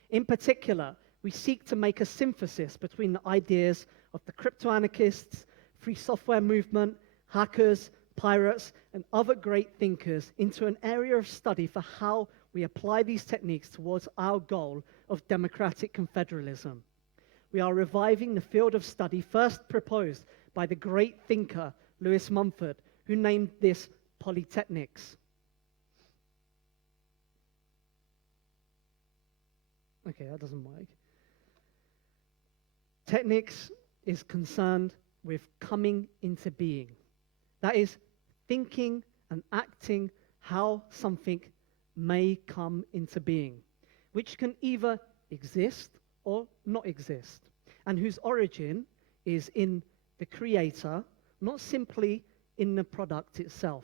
In particular, we seek to make a synthesis between the ideas of the crypto-anarchists, free software movement, hackers, pirates, and other great thinkers into an area of study for how we apply these techniques towards our goal of democratic confederalism. We are reviving the field of study first proposed by the great thinker Lewis Mumford, who named this polytechnics. Okay, that doesn't work. Technics is concerned with coming into being. That is, thinking and acting how something may come into being, which can either exist or not exist, and whose origin is in the creator, not simply in the product itself.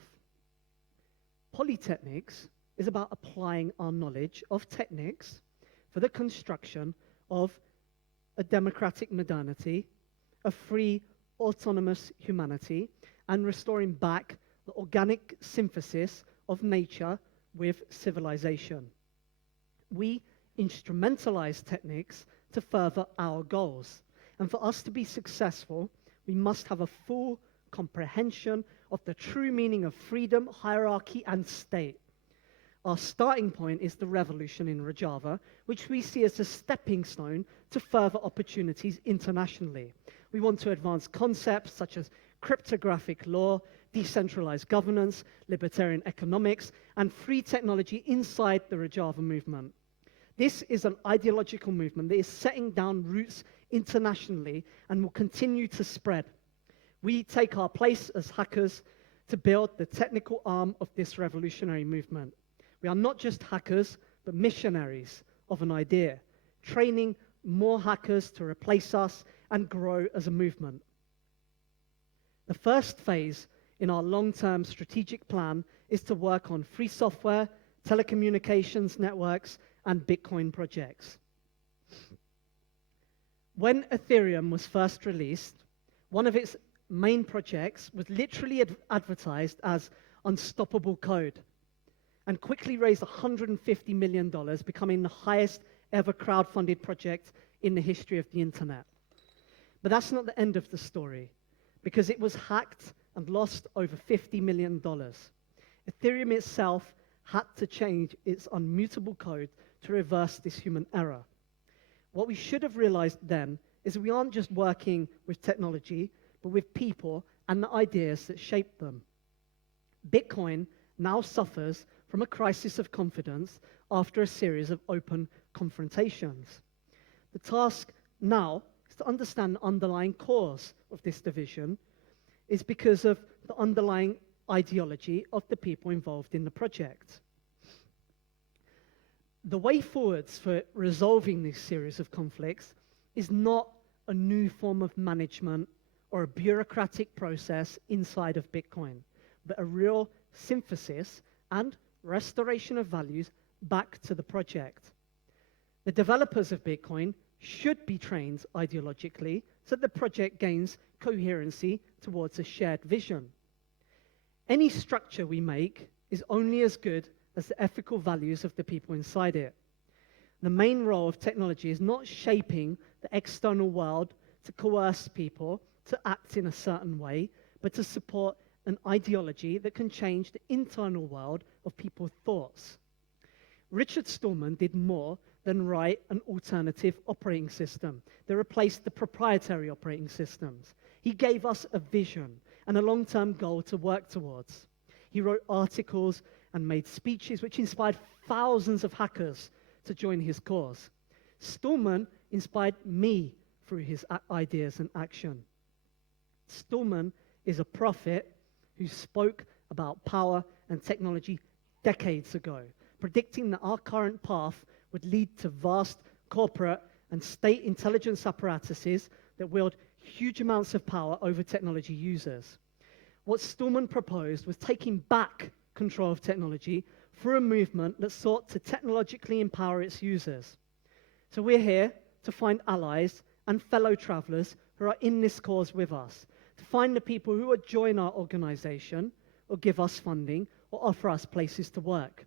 Polytechnics is about applying our knowledge of techniques for the construction of a democratic modernity, a free, autonomous humanity, and restoring back the organic synthesis of nature with civilization. We instrumentalize techniques to further our goals. And for us to be successful, we must have a full comprehension of the true meaning of freedom, hierarchy, and state. Our starting point is the revolution in Rojava, which we see as a stepping stone to further opportunities internationally. We want to advance concepts such as cryptographic law, decentralized governance, libertarian economics, and free technology inside the Rojava movement. This is an ideological movement that is setting down roots internationally and will continue to spread. We take our place as hackers to build the technical arm of this revolutionary movement. We are not just hackers, but missionaries of an idea, training more hackers to replace us and grow as a movement. The first phase in our long-term strategic plan is to work on free software, telecommunications networks, and Bitcoin projects. When Ethereum was first released, one of its main projects was literally advertised as unstoppable code and quickly raised $150 million, becoming the highest ever crowdfunded project in the history of the internet. But that's not the end of the story, because it was hacked and lost over $50 million. Ethereum itself had to change its unmutable code to reverse this human error. What we should have realized then is we aren't just working with technology, but with people and the ideas that shape them. Bitcoin now suffers from a crisis of confidence after a series of open confrontations. The task now is to understand the underlying cause of this division is because of the underlying ideology of the people involved in the project. The way forwards for resolving this series of conflicts is not a new form of management or a bureaucratic process inside of Bitcoin, but a real synthesis and restoration of values back to the project. The developers of Bitcoin should be trained ideologically so that the project gains coherency towards a shared vision. Any structure we make is only as good as the ethical values of the people inside it. The main role of technology is not shaping the external world to coerce people to act in a certain way, but to support an ideology that can change the internal world of people's thoughts. Richard Stallman did more than write an alternative operating system that replaced the proprietary operating systems. He gave us a vision and a long-term goal to work towards. He wrote articles and made speeches which inspired thousands of hackers to join his cause. Stallman inspired me through his ideas and action. Stallman is a prophet who spoke about power and technology decades ago, predicting that our current path would lead to vast corporate and state intelligence apparatuses that wield huge amounts of power over technology users. What Stallman proposed was taking back control of technology through a movement that sought to technologically empower its users. So we're here to find allies and fellow travelers who are in this cause with us, to find the people who would join our organization or give us funding or offer us places to work.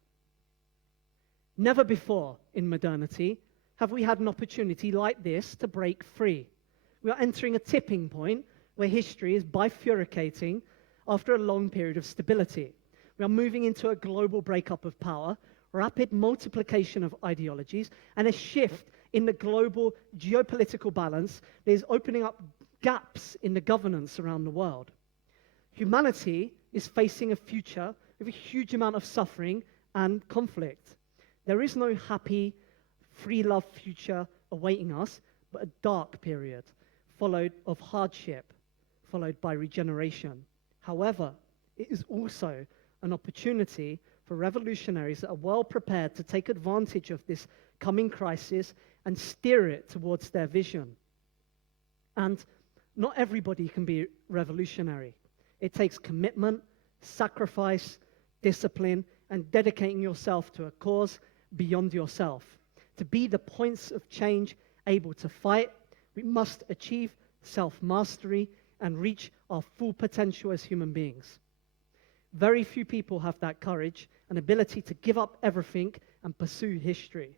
Never before in modernity have we had an opportunity like this to break free. We are entering a tipping point where history is bifurcating after a long period of stability. We are moving into a global breakup of power, rapid multiplication of ideologies, and a shift in the global geopolitical balance that is opening up gaps in the governance around the world. Humanity is facing a future with a huge amount of suffering and conflict. There is no happy, free love future awaiting us, but a dark period, followed of hardship, followed by regeneration. However, it is also an opportunity for revolutionaries that are well prepared to take advantage of this coming crisis and steer it towards their vision. And not everybody can be revolutionary. It takes commitment, sacrifice, discipline, and dedicating yourself to a cause beyond yourself. To be the points of change able to fight, we must achieve self-mastery and reach our full potential as human beings. Very few people have that courage and ability to give up everything and pursue history.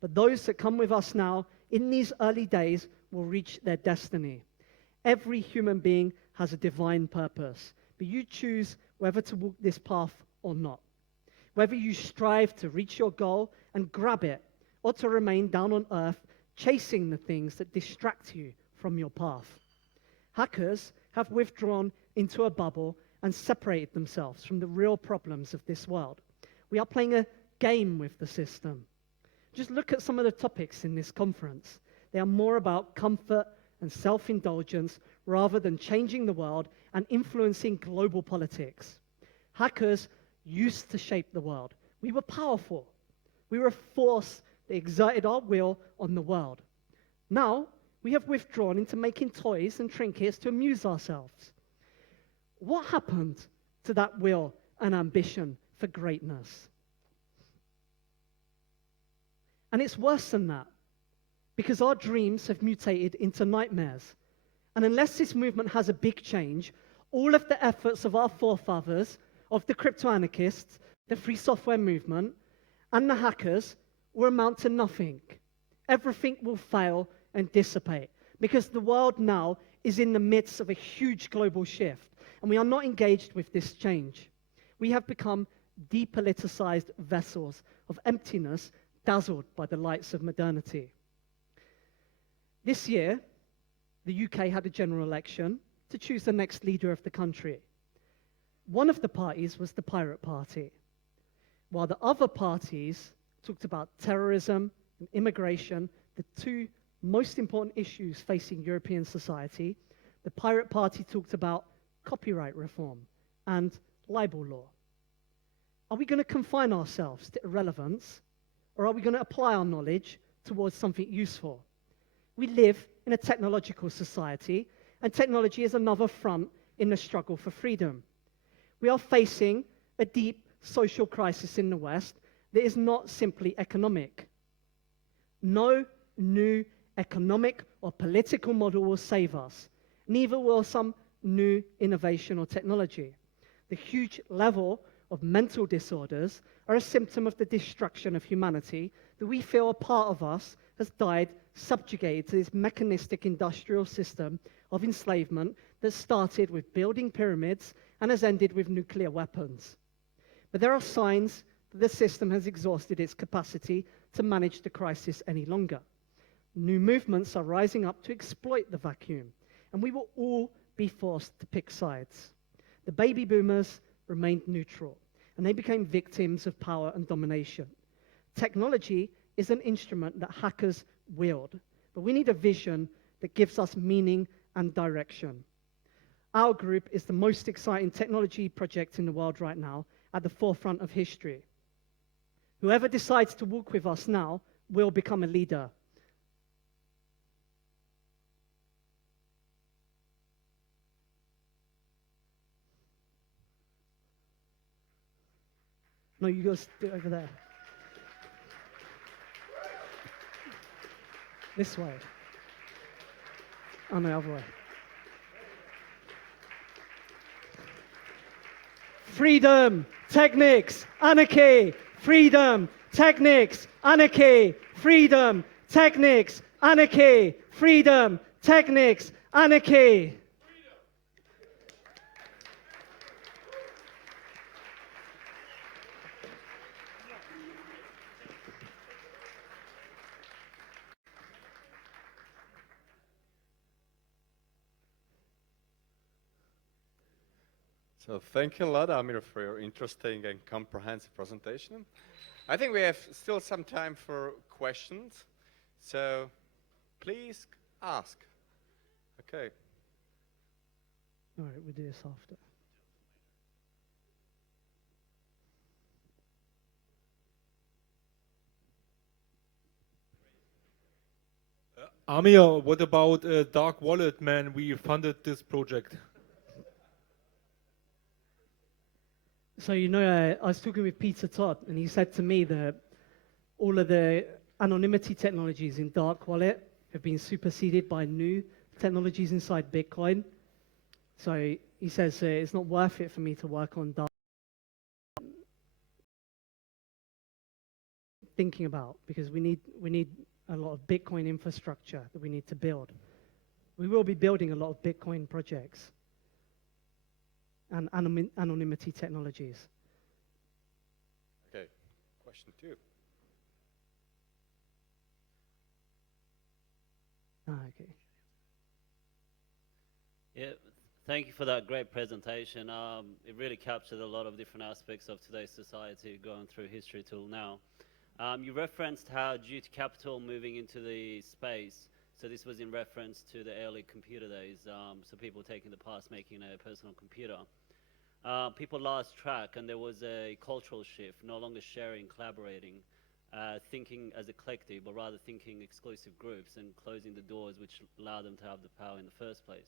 But those that come with us now, in these early days, will reach their destiny. Every human being has a divine purpose, but you choose whether to walk this path or not. Whether you strive to reach your goal and grab it, or to remain down on earth, chasing the things that distract you from your path. Hackers have withdrawn into a bubble and separated themselves from the real problems of this world. We are playing a game with the system. Just look at some of the topics in this conference. They are more about comfort and self-indulgence rather than changing the world and influencing global politics. Hackers used to shape the world. We were powerful. We were a force that exerted our will on the world. Now, we have withdrawn into making toys and trinkets to amuse ourselves. What happened to that will and ambition for greatness? And it's worse than that, because our dreams have mutated into nightmares. And unless this movement has a big change, all of the efforts of our forefathers, of the crypto-anarchists, the free software movement, and the hackers will amount to nothing. Everything will fail and dissipate, because the world now is in the midst of a huge global shift, and we are not engaged with this change. We have become depoliticized vessels of emptiness, dazzled by the lights of modernity. This year, the UK had a general election to choose the next leader of the country. One of the parties was the Pirate Party, while the other parties talked about terrorism and immigration, the two most important issues facing European society. The Pirate Party talked about copyright reform and libel law. Are we going to confine ourselves to irrelevance, or are we going to apply our knowledge towards something useful? We live in a technological society, and technology is another front in the struggle for freedom. We are facing a deep social crisis in the West that is not simply economic. No new economic or political model will save us. Neither will some new innovation or technology. The huge level of mental disorders are a symptom of the destruction of humanity that we feel a part of us has died subjugated to this mechanistic industrial system of enslavement that started with building pyramids and has ended with nuclear weapons. But there are signs that the system has exhausted its capacity to manage the crisis any longer. New movements are rising up to exploit the vacuum, and we will all be forced to pick sides. The baby boomers remained neutral, and they became victims of power and domination. Technology is an instrument that hackers wield, but we need a vision that gives us meaning and direction. Our group is the most exciting technology project in the world right now, at the forefront of history. Whoever decides to walk with us now will become a leader. No, you guys do it over there. This way. Oh, no, other way. Freedom, techniques, anarchy. Freedom, techniques, anarchy. Freedom, techniques, anarchy. Freedom, techniques, anarchy. So thank you a lot, Amir, for your interesting and comprehensive presentation. I think we have still some time for questions, so please ask. Okay. All right, we'll do this after. Amir, what about Dark Wallet, man? We funded this project. So, you know, I was talking with Peter Todd, and he said to me that all of the anonymity technologies in Dark Wallet have been superseded by new technologies inside Bitcoin. So he says it's not worth it for me to work on Dark thinking about, because we need a lot of Bitcoin infrastructure that we need to build. We will be building a lot of Bitcoin projects and anonymity technologies. Okay, question 2. Okay. Yeah, thank you for that great presentation. It really captured a lot of different aspects of today's society going through history till now. You referenced how due to capital moving into the space, so this was in reference to the early computer days, so people taking the past, making a personal computer. People lost track, and there was a cultural shift, no longer sharing, collaborating, thinking as a collective, but rather thinking exclusive groups and closing the doors which allow them to have the power in the first place.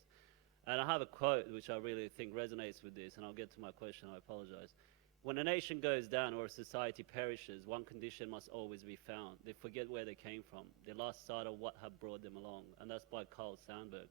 And I have a quote which I really think resonates with this, and I'll get to my question, I apologize. When a nation goes down or a society perishes, one condition must always be found. They forget where they came from. They lost sight of what had brought them along, and that's by Carl Sandburg.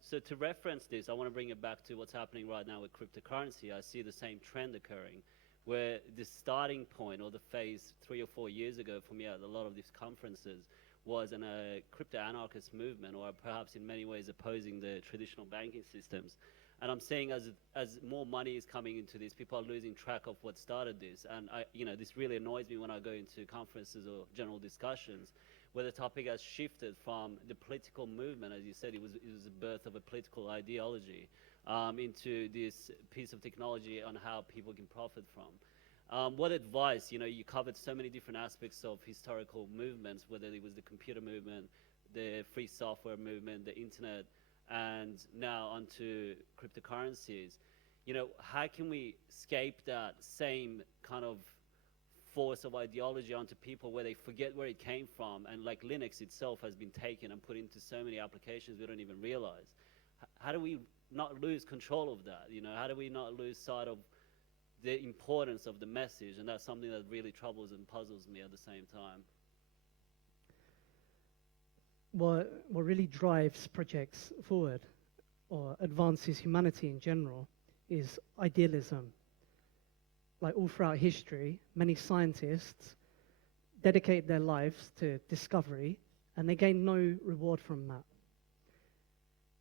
So to reference this, I want to bring it back to what's happening right now with cryptocurrency. I see the same trend occurring, where the starting point or the phase 3 or 4 years ago for me at a lot of these conferences was a crypto-anarchist movement, or perhaps in many ways opposing the traditional banking systems. And I'm seeing as more money is coming into this, people are losing track of what started this. And this really annoys me when I go into conferences or general discussions, where the topic has shifted from the political movement, as you said, it was the birth of a political ideology, into this piece of technology on how people can profit from. What advice, you covered so many different aspects of historical movements, whether it was the computer movement, the free software movement, the internet, and now onto cryptocurrencies. How can we escape that same kind of force of ideology onto people where they forget where it came from, and like Linux itself has been taken and put into so many applications we don't even realize? How do we not lose control of that? How do we not lose sight of the importance of the message? And that's something that really troubles and puzzles me at the same time. What really drives projects forward or advances humanity in general is idealism. Like all throughout history, many scientists dedicate their lives to discovery, and they gain no reward from that.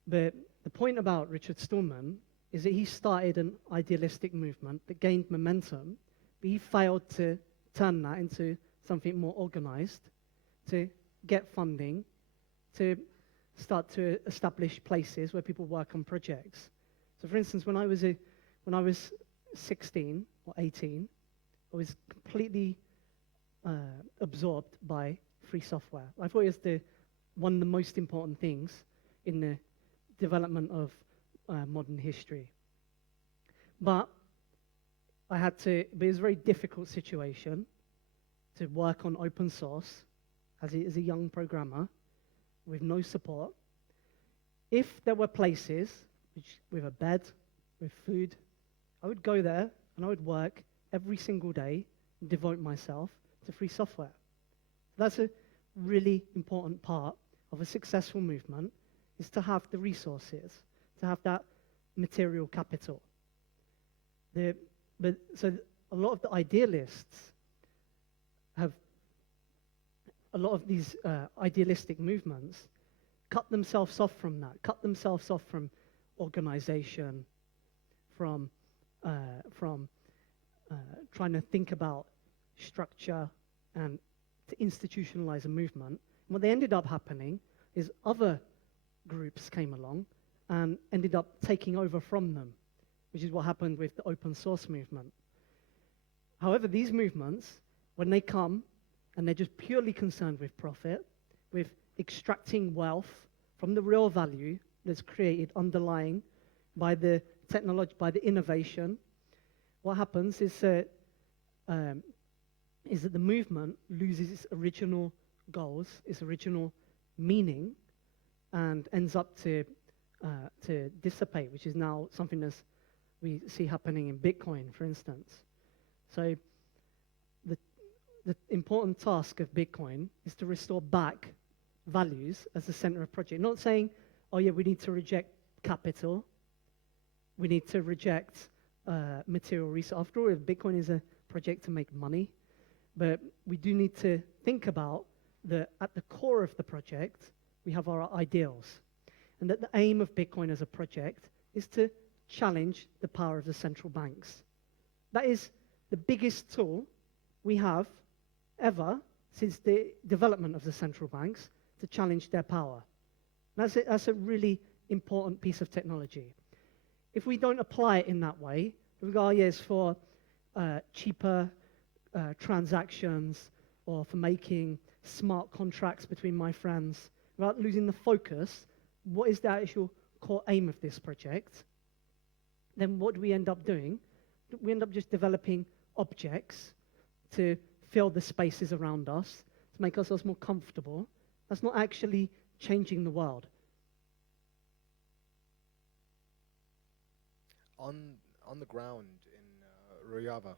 But the point about Richard Stallman is that he started an idealistic movement that gained momentum But he failed to turn that into something more organized, to get funding, to start to establish places where people work on projects. So for instance, when I was 16 or 18, I was completely absorbed by free software. I thought it was one of the most important things in the development of modern history. But it was a very difficult situation to work on open source as a young programmer with no support. If there were places with a bed, with food, I would go there and I would work every single day and devote myself to free software. That's a really important part of a successful movement, is to have the resources, to have that material capital. So a lot of the idealists a lot of these idealistic movements cut themselves off from that, cut themselves off from organization, from trying to think about structure and to institutionalize a movement. And what they ended up happening is other groups came along and ended up taking over from them, which is what happened with the open source movement. However, these movements, when they come and they're just purely concerned with profit, with extracting wealth from the real value that's created underlying by the technology, by the innovation, what happens is that the movement loses its original goals, its original meaning, and ends up to dissipate, which is now something that we see happening in Bitcoin, for instance. So the important task of Bitcoin is to restore back values as the center of project. Not saying, oh yeah, we need to reject capital, we need to reject material resource. After all, Bitcoin is a project to make money, but we do need to think about that at the core of the project, we have our ideals. And that the aim of Bitcoin as a project is to challenge the power of the central banks. That is the biggest tool we have ever since the development of the central banks to challenge their power. That's a really important piece of technology. If we don't apply it in that way, we go, oh, yes, for cheaper transactions or for making smart contracts between my friends, without losing the focus, what is the actual core aim of this project? Then what do we end up doing? We end up just developing objects to fill the spaces around us, to make ourselves more comfortable. That's not actually changing the world. On the ground in Rojava,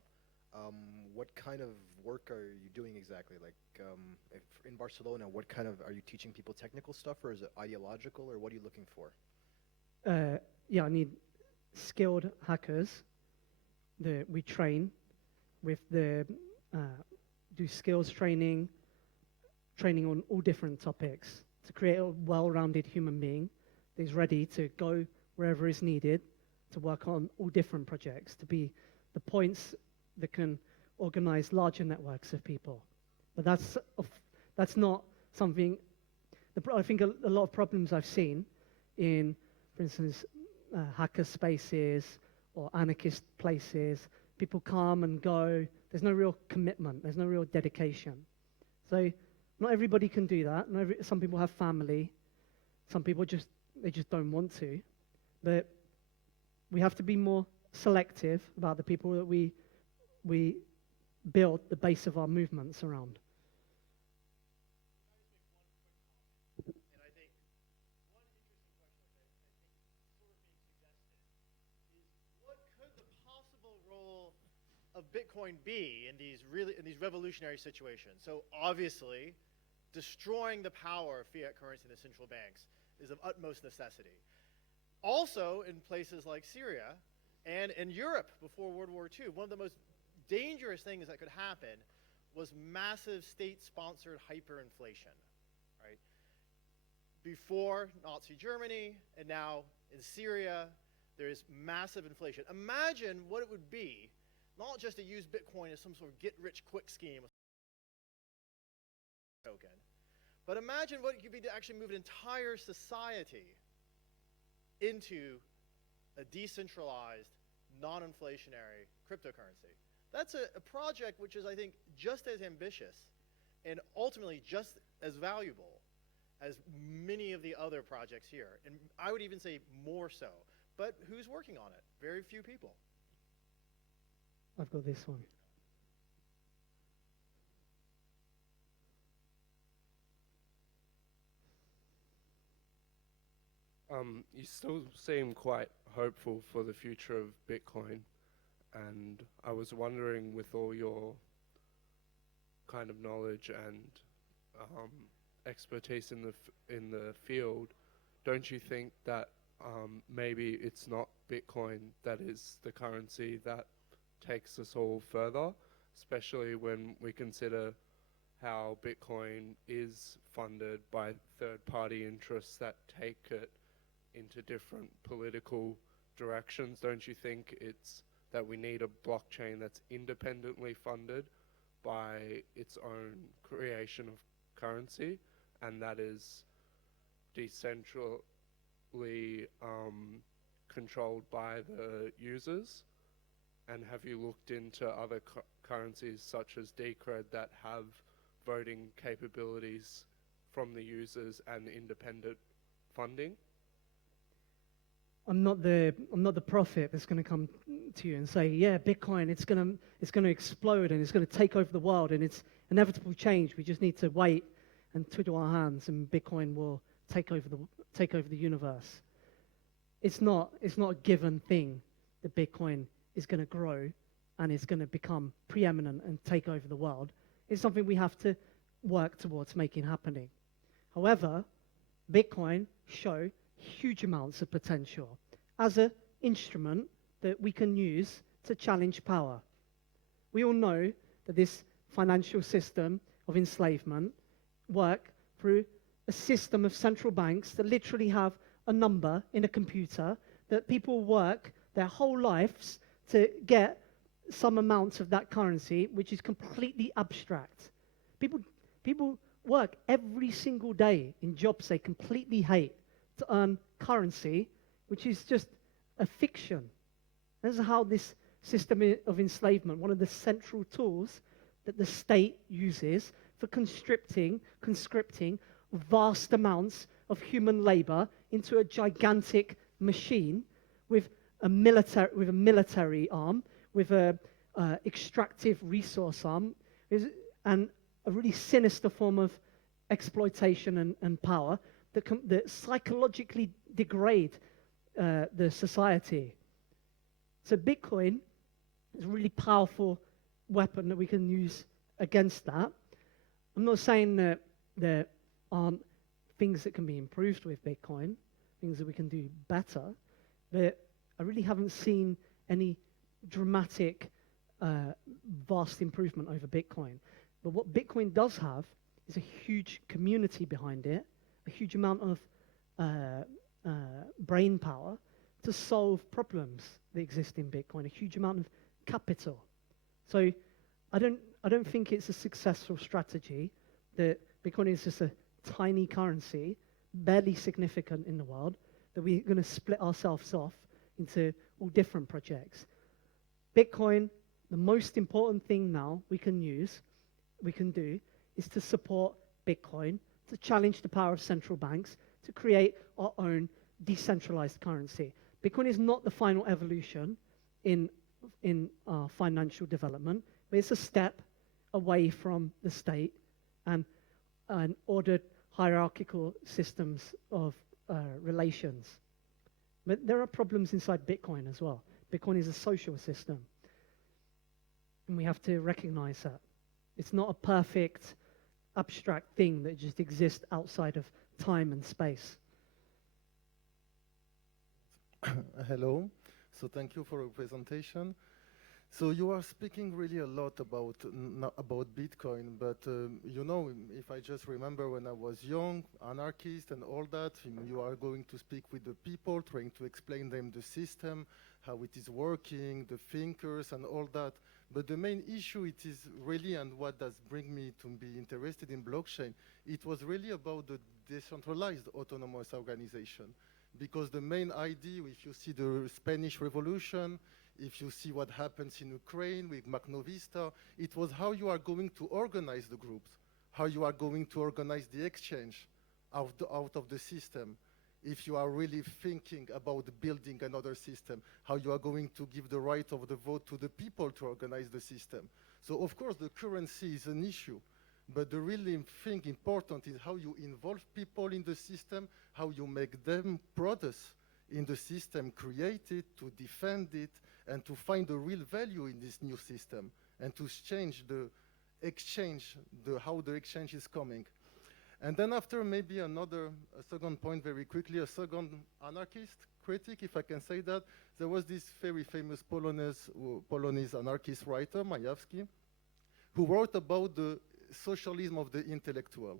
what kind of work are you doing exactly? Like if in Barcelona, what kind of, are you teaching people technical stuff, or is it ideological, or what are you looking for? Yeah, I need skilled hackers that we train with do skills training on all different topics to create a well-rounded human being that is ready to go wherever is needed to work on all different projects, to be the points that can organize larger networks of people. But that's not something, I think a lot of problems I've seen in, for instance, hacker spaces or anarchist places, people come and go, there's no real commitment, there's no real dedication. So not everybody can do that. Some people have family, some people just don't want to. But we have to be more selective about the people that we build the base of our movements around. And I think one interesting question that I think is sort of being suggested is, what could the possible role of Bitcoin be in these revolutionary situations? So obviously, destroying the power of fiat currency in the central banks is of utmost necessity. Also, in places like Syria and in Europe before World War II, one of the most dangerous things that could happen was massive state-sponsored hyperinflation, right? Before Nazi Germany and now in Syria, there is massive inflation. Imagine what it would be not just to use Bitcoin as some sort of get-rich-quick scheme token, but imagine what it could be to actually move an entire society into a decentralized, non-inflationary cryptocurrency. That's a project which is, I think, just as ambitious and ultimately just as valuable as many of the other projects here. And I would even say more so. But who's working on it? Very few people. I've got this one. You still seem quite hopeful for the future of Bitcoin, and I was wondering, with all your kind of knowledge and expertise in the field, don't you think that maybe it's not Bitcoin that is the currency that takes us all further, especially when we consider how Bitcoin is funded by third-party interests that take it into different political directions? Don't you think it's that we need a blockchain that's independently funded by its own creation of currency, and that is decentrally controlled by the users? And have you looked into other currencies such as Decred that have voting capabilities from the users and independent funding? I'm not the prophet that's going to come to you and say, yeah, Bitcoin, it's going to explode and it's going to take over the world and it's inevitable change. We just need to wait and twiddle our hands and Bitcoin will take over the universe. It's not a given thing that Bitcoin is going to grow and it's going to become preeminent and take over the world. It's something we have to work towards making happening. However, Bitcoin show huge amounts of potential as an instrument that we can use to challenge power. We all know that this financial system of enslavement work through a system of central banks that literally have a number in a computer that people work their whole lives to get some amount of that currency, which is completely abstract. People work every single day in jobs they completely hate to earn currency, which is just a fiction. This is how this system of enslavement, one of the central tools that the state uses for conscripting vast amounts of human labor into a gigantic machine with a military arm, with a extractive resource arm, and a really sinister form of exploitation and power that psychologically degrade the society. So Bitcoin is a really powerful weapon that we can use against that. I'm not saying that there aren't things that can be improved with Bitcoin, things that we can do better, but I really haven't seen any dramatic, vast improvement over Bitcoin. But what Bitcoin does have is a huge community behind it, a huge amount of brain power to solve problems that exist in Bitcoin, a huge amount of capital. So I don't think it's a successful strategy that Bitcoin is just a tiny currency, barely significant in the world, that we're going to split ourselves off into all different projects. Bitcoin, the most important thing now we can do is to support Bitcoin, to challenge the power of central banks, to create our own decentralized currency. Bitcoin is not the final evolution in our financial development, but it's a step away from the state and ordered hierarchical systems of relations. But there are problems inside Bitcoin as well. Bitcoin is a social system, and we have to recognize that. It's not a perfect, abstract thing that just exists outside of time and space. Hello. So thank you for your presentation. So you are speaking really a lot about Bitcoin, but you know, if I just remember when I was young, anarchist and all that, you are going to speak with the people, trying to explain them the system, how it is working, the thinkers and all that. But the main issue it is really, and what does bring me to be interested in blockchain, it was really about the decentralized autonomous organization. Because the main idea, if you see the Spanish Revolution, if you see what happens in Ukraine with Magnovista, it was how you are going to organize the groups, how you are going to organize the exchange out of the system. If you are really thinking about building another system, how you are going to give the right of the vote to the people to organize the system. So of course the currency is an issue, but the really thing important is how you involve people in the system, how you make them products in the system, create it, to defend it, and to find the real value in this new system, and to change the exchange, how the exchange is coming. And then after maybe a second point very quickly, a second anarchist critic, if I can say that, there was this very famous Polonese anarchist writer, Majewski, who wrote about the socialism of the intellectual.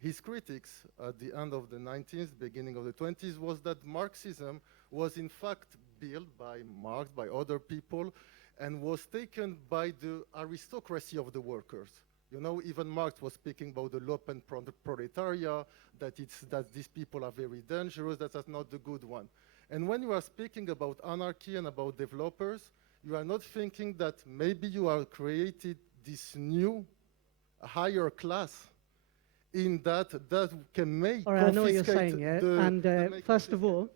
His critics at the end of the 19th, beginning of the 20s, was that Marxism was in fact built by Marx, by other people, and was taken by the aristocracy of the workers. You know, even Marx was speaking about the Lumpen proletariat, that these people are very dangerous, that's not the good one. And when you are speaking about anarchy and about developers, you are not thinking that maybe you are created this new higher class in that can make All right, I know what you're saying, yeah. First of all,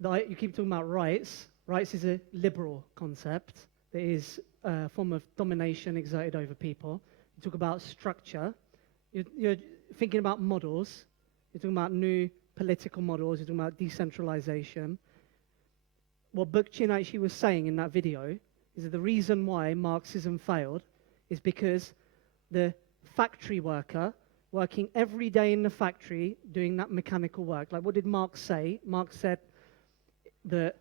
you keep talking about rights. Rights is a liberal concept. It is a form of domination exerted over people. You talk about structure. You're thinking about models. You're talking about new political models. You're talking about decentralization. What Bookchin actually was saying in that video is that the reason why Marxism failed is because the factory worker working every day in the factory doing that mechanical work. Like, what did Marx say? Marx said that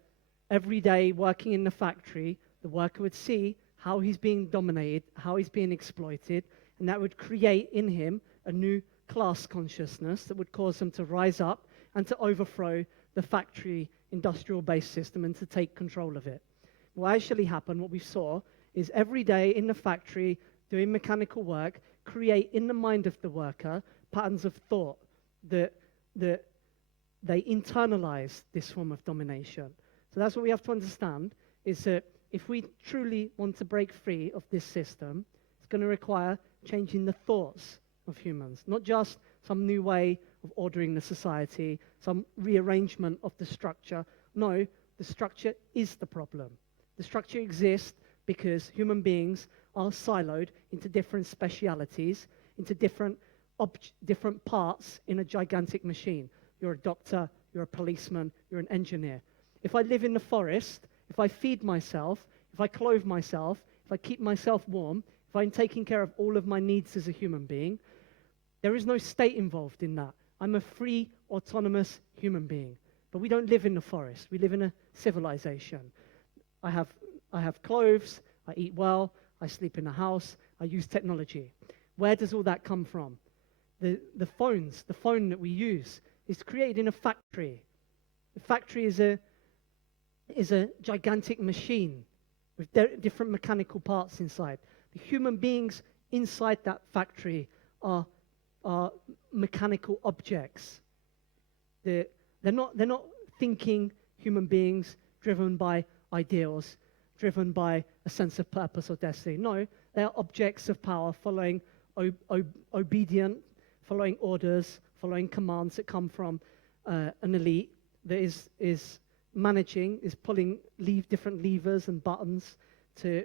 every day working in the factory, the worker would see how he's being dominated, how he's being exploited, and that would create in him a new class consciousness that would cause him to rise up and to overthrow the factory industrial-based system and to take control of it. What actually happened, what we saw, is every day in the factory doing mechanical work, create in the mind of the worker patterns of thought that they internalize this form of domination. So that's what we have to understand, is that if we truly want to break free of this system, it's going to require changing the thoughts of humans, not just some new way of ordering the society, some rearrangement of the structure. No, the structure is the problem. The structure exists because human beings are siloed into different specialities, into different parts in a gigantic machine. You're a doctor, you're a policeman, you're an engineer. If I live in the forest, if I feed myself, if I clothe myself, if I keep myself warm, if I'm taking care of all of my needs as a human being, there is no state involved in that. I'm a free, autonomous human being. But we don't live in the forest. We live in a civilization. I have clothes, I eat well, I sleep in a house, I use technology. Where does all that come from? The phone that we use is created in a factory. The factory is a gigantic machine with different mechanical parts inside. The human beings inside that factory are mechanical objects. They're not thinking human beings driven by ideals, driven by a sense of purpose or destiny. No, they are objects of power, following obedient, following orders, following commands that come from an elite that is managing, is pulling different levers and buttons to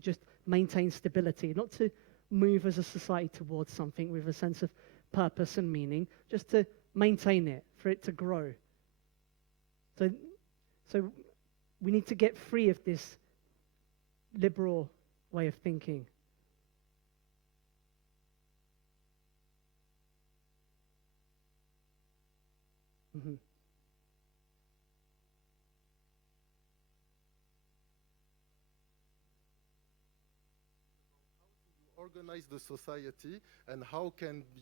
just maintain stability, not to move as a society towards something with a sense of purpose and meaning, just to maintain it, for it to grow. So we need to get free of this liberal way of thinking. Mm-hmm. Organize the society, and how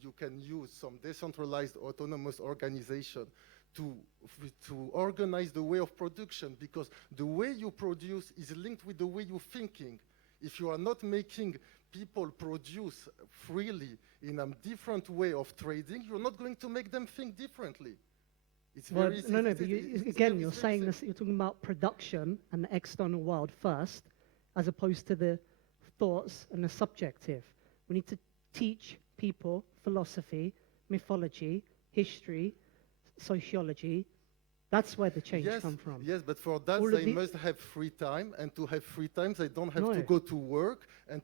you can use some decentralized autonomous organization to organize the way of production, because the way you produce is linked with the way you're thinking. If you are not making people produce freely in a different way of trading, you're not going to make them think differently. It's Well, very easy. no, but again, you're saying this. You're talking about production and the external world first, as opposed to the thoughts and the subjective. We need to teach people philosophy, mythology, history, sociology. That's where the change comes from. Yes, but for that they must have free time, and to have free time they don't have to go to work, and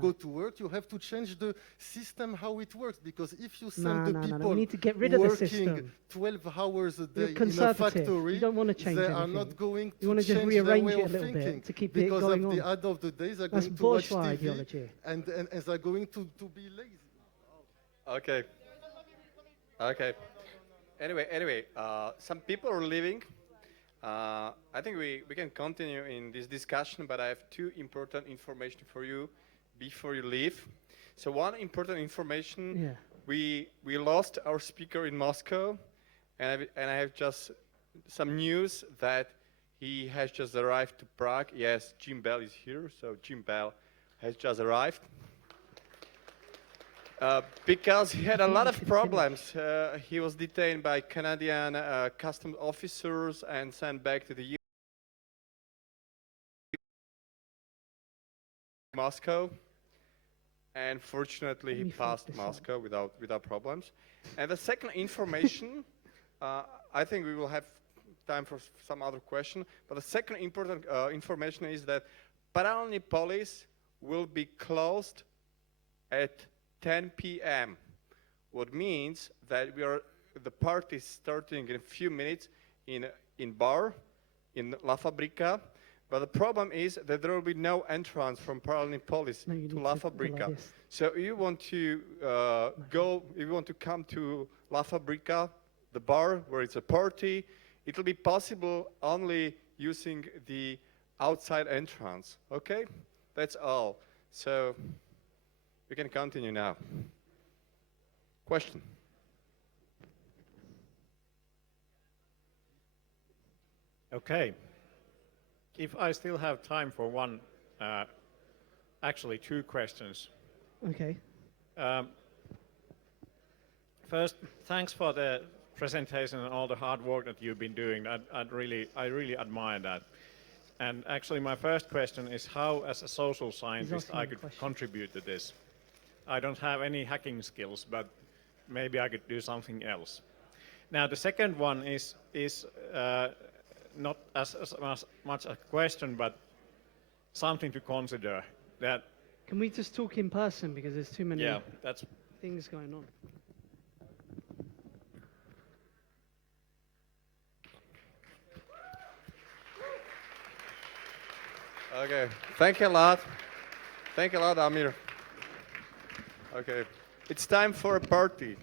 go to work, you have to change the system how it works, because if you send the people we need to get rid of the system. 12 hours a day in a factory, you don't want to change they anything. are not going you want to to just change rearrange their way it a of little thinking, bit to keep it because going at on. the end of the day they're That's going to watch bourgeois TV ideology. and they're going to be lazy. Okay. Okay. Anyway, some people are leaving. I think we can continue in this discussion, but I have two important information for you before you leave. So one important information, we lost our speaker in Moscow, and I have just some news that he has just arrived to Prague. Yes, Jim Bell is here, so Jim Bell has just arrived. Because he had a lot of problems. He was detained by Canadian customs officers and sent back to the Moscow. And fortunately, he passed Moscow without problems. And the second information, I think we will have time for some other question, but the second important information is that Paralelní Polis will be closed at 10 p.m. What means that the party is starting in a few minutes in bar in La Fabrica, but the problem is that there will be no entrance from Paralelní Polis to La Fabrica. Like so you want to if you want to come to La Fabrica, the bar where it's a party, it will be possible only using the outside entrance. Okay, that's all. So we can continue now. Question? Okay. If I still have time for one, actually two questions. Okay. First, thanks for the presentation and all the hard work that you've been doing. I really admire that. And actually, my first question is how, as a social scientist, I could contribute to this. I don't have any hacking skills, but maybe I could do something else. Now, the second one is not as much a question, but something to consider. That can we just talk in person because there's too many things going on. Okay, thank you a lot. Thank you a lot, Amir. Okay, it's time for a party.